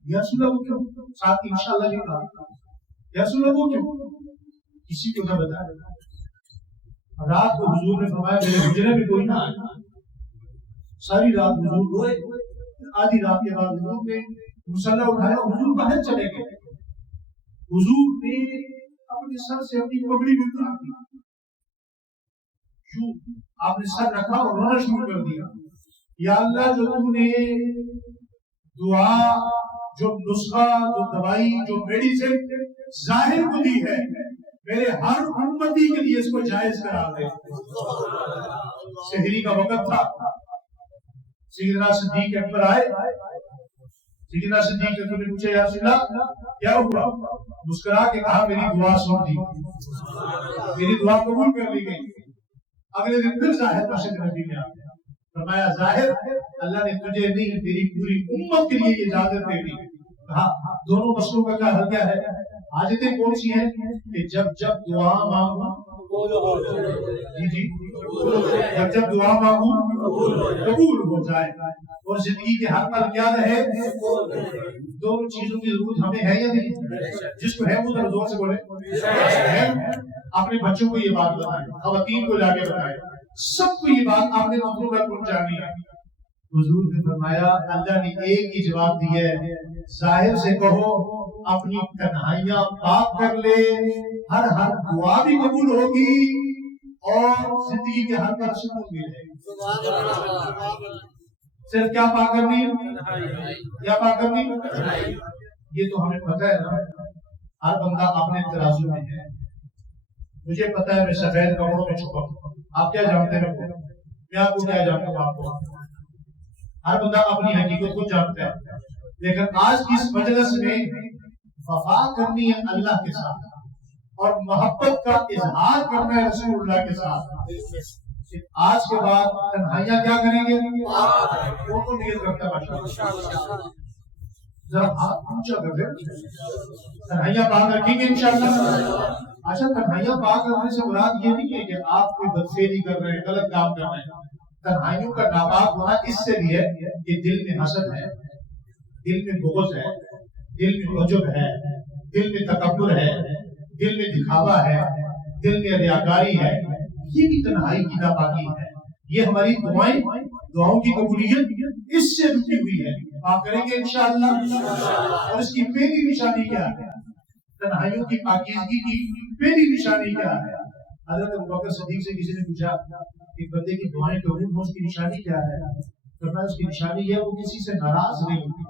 یا رسول اللہ وہ کیوں؟ ساتھ انشاءاللہ یہ کہا یا رسول اللہ وہ کیوں؟ کسی کو نہ بتایا. رات کو حضور نے فرمایا میرے حجرے میں کوئی نہ آئے. ساری رات حضور روئے. آدھی رات کے بعد حضور نے مصلی اٹھایا، حضور باہر چلے گئے. حضور نے اپنے سر سے اپنی پگڑی بھی اتار دی. کیوں؟ آپ نے سر رکھا اور رونا شروع کر دیا. یا اللہ جو تم نے دعا، جو نسخہ، جو دوائی، جو میڈیسن ظاہر کو دی ہے، میرے ہر امتی کے لیے اس کو جائز قرار دے. سحری کا وقت تھا، سیدنا صدیق اکبر آئے. سیدنا صدیق اکبر نے پوچھا یا رسول اللہ کیا ہوا؟ مسکرا کے کہا میری دعا سن دی، میری دعا قبول کر لی گئی. اگلے دن پھر ظاہر مشرق نبی میں آ گیا. فرمایا ظاہر اللہ نے تجھے نہیں تیری پوری امت کے لیے یہ اجازت دے دی. کہا دونوں مسئلوں کا کیا حل کیا ہے؟ حاجتیں کون سی ہیں؟ کہ جب جب دعا مانگو، جی جی، جب جب دعا مانگو قبول ہو جائے، اور زندگی کے ہر پل کیا رہے. دونوں چیزوں کی ضرورت ہمیں ہے یا نہیں؟ جس کو ہے وہ ذرا زور سے بولے. اپنے بچوں کو یہ بات بتائیں، خواتین کو جا کے بتائیں، سب کو یہ بات آپ نے دوسروں تک پہنچانی ہے. حضور نے فرمایا اللہ نے ایک ہی جواب دیا ہے، ظاہر سے کہو اپنی تنہائیاں پاک کر لے، ہر دعا بھی قبول ہوگی اور زندگی کے ہر پر سکون ملے. صرف کیا پاک کرنی ہے؟ کیا پاک کرنی؟ یہ تو ہمیں پتہ ہے نا. ہر بندہ اپنے ترازو میں ہے. مجھے پتا ہے میں سفید کپڑوں میں چھپا ہوں، آپ کیا جانتے ہیں؟ میں آپ کو کیا جانتا ہوں؟ آپ کو ہر بندہ اپنی حقیقت کو جانتا ہے. لیکن آج کی اس مجلس میں وفا کرنی ہے اللہ کے ساتھ، اور محبت کا اظہار کرنا ہے رسول اللہ کے ساتھ. آج کے بعد تنہائیاں کیا کریں گے؟ وہ تو نیت کرتا ہے. ذرا ہاتھ اونچا کر دیں، تنہائیاں پاک رکھیں گے انشاءاللہ. اچھا تنہائیاں پاک رکھنے سے مراد یہ نہیں ہے کہ آپ کوئی بدفعلی کر رہے ہیں، غلط کام کر رہے ہیں. تنہائیوں کا ناپاک ہونا اس سے بھی ہے کہ دل میں حسد ہے، دل میں بغض ہے، دل میں عجب ہے، دل میں تکبر ہے، دل میں دکھاوا ہے، دل میں ریاکاری ہے. یہ بھی تنہائی کی ناپاکی ہے. یہ ہماری دعاؤں کی قبولیت اس سے رکی ہوئی ہے. آپ کریں گے انشاءاللہ. اور اس کی پہلی نشانی کیا ہے؟ تنہائیوں کی پاکیزگی کی پہلی نشانی کیا ہے؟ حضرت ابوبکر صدیق سے کسی نے پوچھا کہ بندے کی دعائیں قبول ہوں اس کی نشانی کیا ہے؟ فرمایا اس کی نشانی یہ ہے وہ کسی سے ناراض نہیں ہوگا.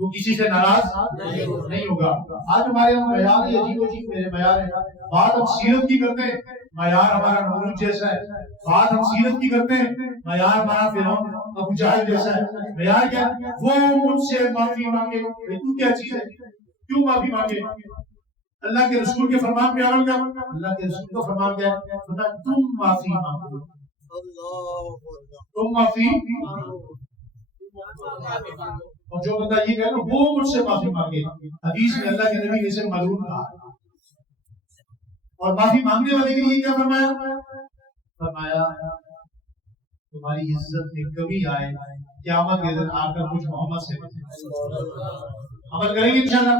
وہ کسی سے ناراض نہیں ہوگا. آج ہمارے یہاں معیار عجیب عجیب میرے معیار ہیں. بات ہم سیرت کی کرتے ہیں، معیار ہمارا نمرود جیسا ہے. بات ہم سیرت کی کرتے ہیں، معیار ہمارا فرعون ابو جہل جیسا ہے. معیار کیا؟ وہ مجھ سے معافی مانگے. تو کیا چیز ہے؟ کیوں معافی مانگے؟ اللہ کے رسول کے فرمان پہ عمل کر. اللہ کے رسول کا فرمان کیا ہے؟ تم معافی مانگو، تم معافی. اور جو بندہ یہ کہے وہ مجھ سے معافی مانگے. حدیث میں اللہ کے نبی نے اسے ملعون کہا. اور معافی مانگنے والے کے لیے کیا فرمایا؟ فرمایا تمہاری عزت میں کمی آئے قیامت کے دن آ کر مجھ محمد سے عمل کریں گے انشاءاللہ.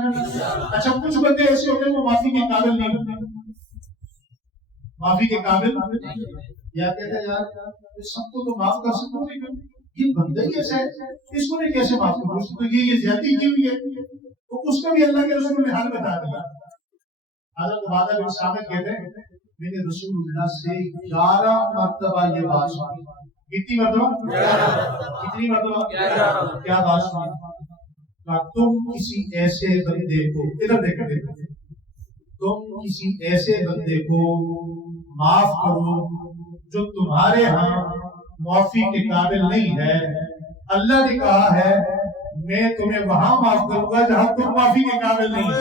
اچھا کچھ بندے ایسے ہوتے ہیں وہ معافی کے قابل نہیں ہوتے. معافی کے قابل یا کہتے ہیں یار سب کو تو معاف کر سکتا ہوں لیکن یہ بندہ ہی ایسا ہے اس کو میں کیسے معاف کروں، تو یہ زیادتی کی ہوئی ہے، تو اس کا بھی اللہ کے رسول نے حل بتا دیا۔ حضرت عبادہ بن صامت کہتے ہیں میں نے رسول اللہ سے 11 مرتبہ یہ بات سنی۔ کتنی مرتبہ؟ 11۔ کتنی مرتبہ؟ 11۔ کیا بات سنی؟ کہ تم کسی ایسے بندے کو، ادھر دیکھیں تم کسی ایسے بندے کو معاف کرو جو تمہارے ہاں معافی کے قابل نہیں ہے، اللہ نے کہا ہے میں تمہیں وہاں معاف کروں گا جہاں تم معافی کے قابل نہیں ہو۔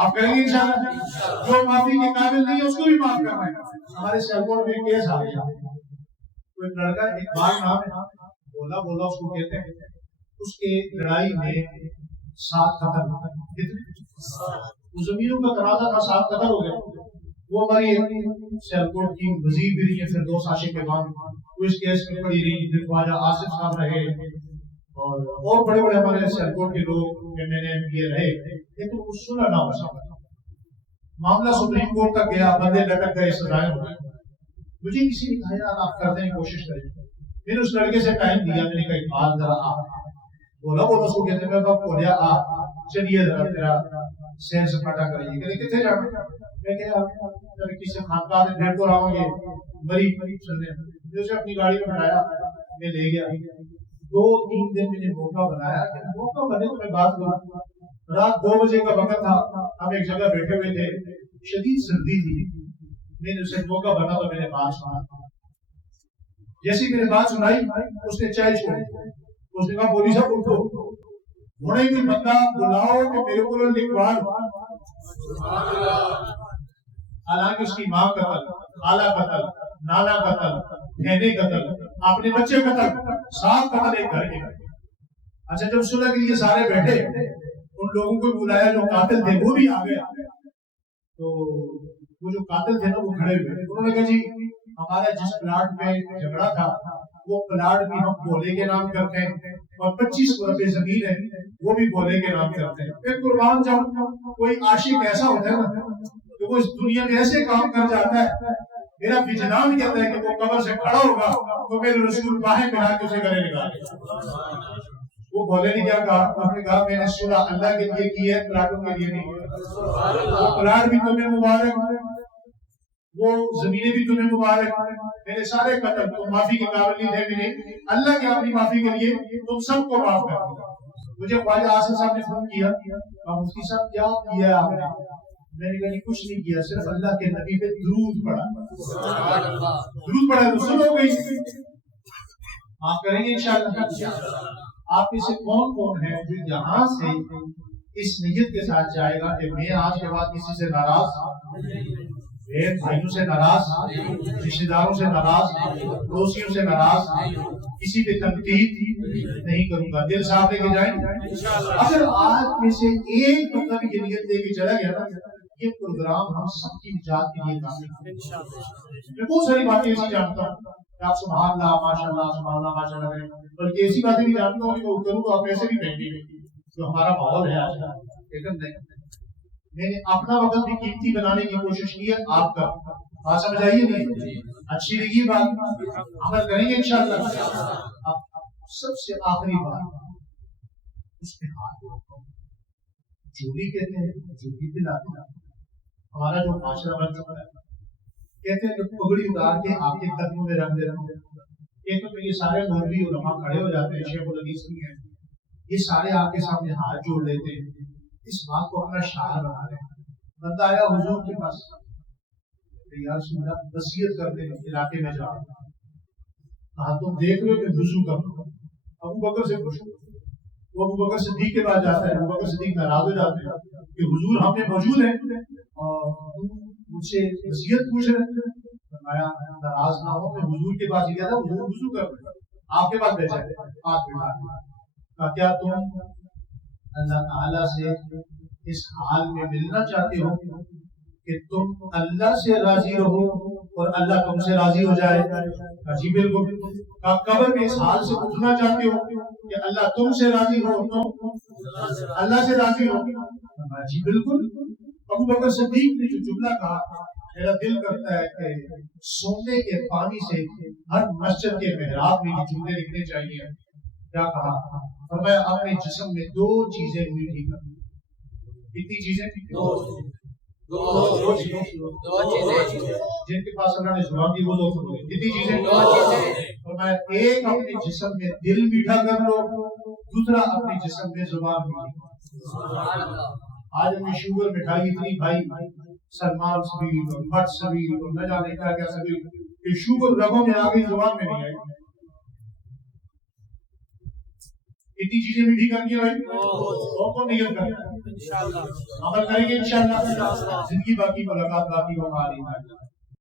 آپ کریں گے انشاءاللہ؟ جو معافی کے قابل نہیں ہے اس کو بھی معاف کرنا ہے۔ ہمارے سیلکوٹ میں ایک کیس آ گیا، ایک لڑکا اقبال نام ہے، بولا اس کو کہتے ہیں، اس کے لڑائی میں 7 قتل ہو گئے، زمینوں کا تنازع تھا، 7 قتل ہو گئے۔ وہ ہماری سیلکوٹ کی وزیر بھی رہی ہے، پھر 2 عاشق امام، وہ اس کیس میں پڑی رہی، پھر خواجہ آصف صاحب رہے اور بڑے بڑے ہمارے سیلکوٹ کے لوگ ایم این اے یہ رہے، لیکن وہ سنا نہ ہو سکا۔ معاملہ سپریم کورٹ تک گیا، بندے لٹک گئے، سزائیں ہو گئے۔ مجھے کسی نے کہا یار آپ کرنے کی کوشش کریں، میں نے اس لڑکے سے ٹائم دیا، میں نے کہا اقبال ذرا آ، بولا اس کو کہتے ہیں میں بولیا آ چلیے ذرا تیرا سیر سپاٹا کرائیے، کہتے کتنے جانا؟ میں کہا کسی خانقاہ سے بھیڑ تو رہا ہوں یہ مری چلنے، جو اسے اپنی گاڑی میں بٹھایا، میں لے گیا۔ 2-3 دن میں نے موقع بنایا کہ موقع بنے تو میں بات کروں۔ رات 2 بجے کا وقت تھا، ہم ایک جگہ بیٹھے ہوئے تھے، شدید سردی تھی، میں نے اسے موقع بنا تو میں نے بات سنا۔ جیسی میں نے بات سنائی اس نے چائے چھوڑی، اس نے کہا بولی صاحب اٹھو، ہونے کوئی بندہ بلاؤ کہ میرے کو لکھوا دو۔ حالانکہ اس کی ماں قتل، خالہ قتل، نانا قتل، بہنیں قتل، اپنے بچے قتل، 7 قتل ایک گھر کے۔ اچھا جب صلح کے لیے سارے بیٹھے، ان لوگوں کو بلایا جو قاتل تھے وہ بھی آ گئے، تو وہ جو قاتل تھے نا وہ کھڑے ہوئے، انہوں نے کہا جی ہمارا جس پلاٹ میں جھگڑا تھا وہ پلاٹ بھی ہم بولے کے نام کرتے ہیں اور 25 مربع زمین ہے وہ بھی بولے کے نام کرتے ہیں۔ پھر قربان جاؤں، کوئی عاشق ایسا ہوتا ہے نا کہ وہ اس دنیا میں ایسے کام کر جاتا ہے، میرا وجدان کہتا ہے کہ وہ قبر سے کھڑا ہوگا تو میرے رسول باہیں ملا کے اسے گلے نکالے۔ وہ بولے نے کیا کہا؟ انہوں نے کہا میں نے صلح اللہ کے لیے کی ہے، پلاٹوں کے لیے نہیں۔ وہ پلاٹ بھی تمہیں مبارک، وہ زمینیں بھی تمہیں مبارک، میرے سارے قتل تم معافی کے قابل نہیں تھے، میں نے اللہ کی اپنی معافی کے لیے تم سب کو معاف کر دیا۔ مجھے خواجہ آصف صاحب نے فون کیا، مفتی صاحب کیا کیا آپ نے؟ میں نے کہا کچھ نہیں کیا، صرف اللہ کے نبی پہ درود پڑھا، درود پڑھا تو سن ہو گئی۔ آپ کریں گے انشاءاللہ؟ آپ میں سے کون کون ہے جو یہاں سے اس نیت کے ساتھ جائے گا کہ میں آج کے بعد کسی سے ناراض، میرے بھائیوں سے ناراض، رشتہ داروں سے ناراض، پڑوسیوں سے ناراض، کسی پہ تنقید نہیں کروں گا؟ دل صاف لے کے جائیں۔ اگر آج میں سے ایک بندہ بھی یہ نیت لے کے چلا گیا نا، یہ پروگرام ہم سب کی نجات کے لیے کافی ہے۔ میں بہت ساری باتیں ایسی جانتا ہوں کہ آپ سبحان اللہ ماشاء اللہ سبحان اللہ ماشاء اللہ کریں، بلکہ ایسی باتیں بھی جانتا ہوں کہ وہ کروں تو آپ ایسے بھی کہیں گے جو ہمارا ماحول ہے آج کا، لیکن نہیں، میں نے اپنا وقت بھی قیمتی بنانے کی کوشش کی ہے، آپ کا بات سمجھ آئیے نہیں؟ اچھی لگی بات، عمل کریں گے انشاءاللہ۔ اب سب سے آخری بات، اس میں ہاتھ جو بھی کہتے ہیں جو بھی دلاتے ہیں، ہمارا جو معاشرہ بن چکا ہے، کہتے ہیں کہ پگڑی اتار کے آپ کے قدموں میں رکھ دے رہے ہیں، کہتے ہیں یہ سارے مولوی علماء کھڑے ہو جاتے ہیں، شیخ الحدیث بھی ہیں، یہ سارے آپ کے سامنے ہاتھ جوڑ لیتے ہیں، اس بات کو اپنا شعار بنا رہے ہیں۔ بندہ آیا حضور کے پاس کہ یا رسول اللہ وصیت کرتے ہیں علاقے میں جا، کہا تم دیکھ رہے ہو کہ وضو کرو، ابو بکر سے پوچھو، وہ ابو بکر صدیق کے پاس جاتا ہے، ابو بکر صدیق ناراض ہو جاتے ہیں کہ حضور ہم میں موجود ہیں اور مجھ سے وصیت پوچھ رہے ہیں۔ فرمایا ناراض نہ ہو، میں حضور کے پاس گیا تھا، حضور وضو کر رہے ہیں، آپ کے پاس بیٹھا ہے، پاس بیٹھا ہے، کیا تم اللہ تعالیٰ سے اس حال میں ملنا چاہتے ہو کہ تم اللہ سے راضی رہو اور اللہ تم سے راضی ہو جائے؟ جی بالکل۔ قبر میں اس حال سے اٹھنا چاہتے ہو کہ اللہ تم سے راضی ہو، تم اللہ سے راضی ہو؟ جی بالکل۔ ابو ابو بکر صدیق نے جو جملہ کہا، میرا دل کرتا ہے کہ سونے کے پانی سے ہر مسجد کے محراب میں یہ جملے لکھنے چاہیے۔ کیا کہا؟ فرمایا اپنے جسم میں دو چیزیں میٹھی کرو۔ کتنی چیزیں؟ دو چیزیں جن کے پاس اللہ نے زبان دی وہ دو بولے۔ کتنی چیزیں؟ فرمایا ایک اپنے جسم میں دل میٹھا کر لو، دوسرا اپنے جسم میں زبان میٹھی۔ آج ہمیں شوگر مٹھائی اتنی بھائی، سلمان سبیل اور مٹ سبیل اور نہ جانے کیا کیا سبیل، کہ شوگر رگوں میں آ گئی، زبان میں نہیں آئی۔ اتنی چیزیں میٹھی کرنی ہے بھائی، اور کون نیت کرنا ہے؟ عمل کریں گے انشاءاللہ، زندگی باقی، ملاقات باقی، وہاں آ رہی ہے۔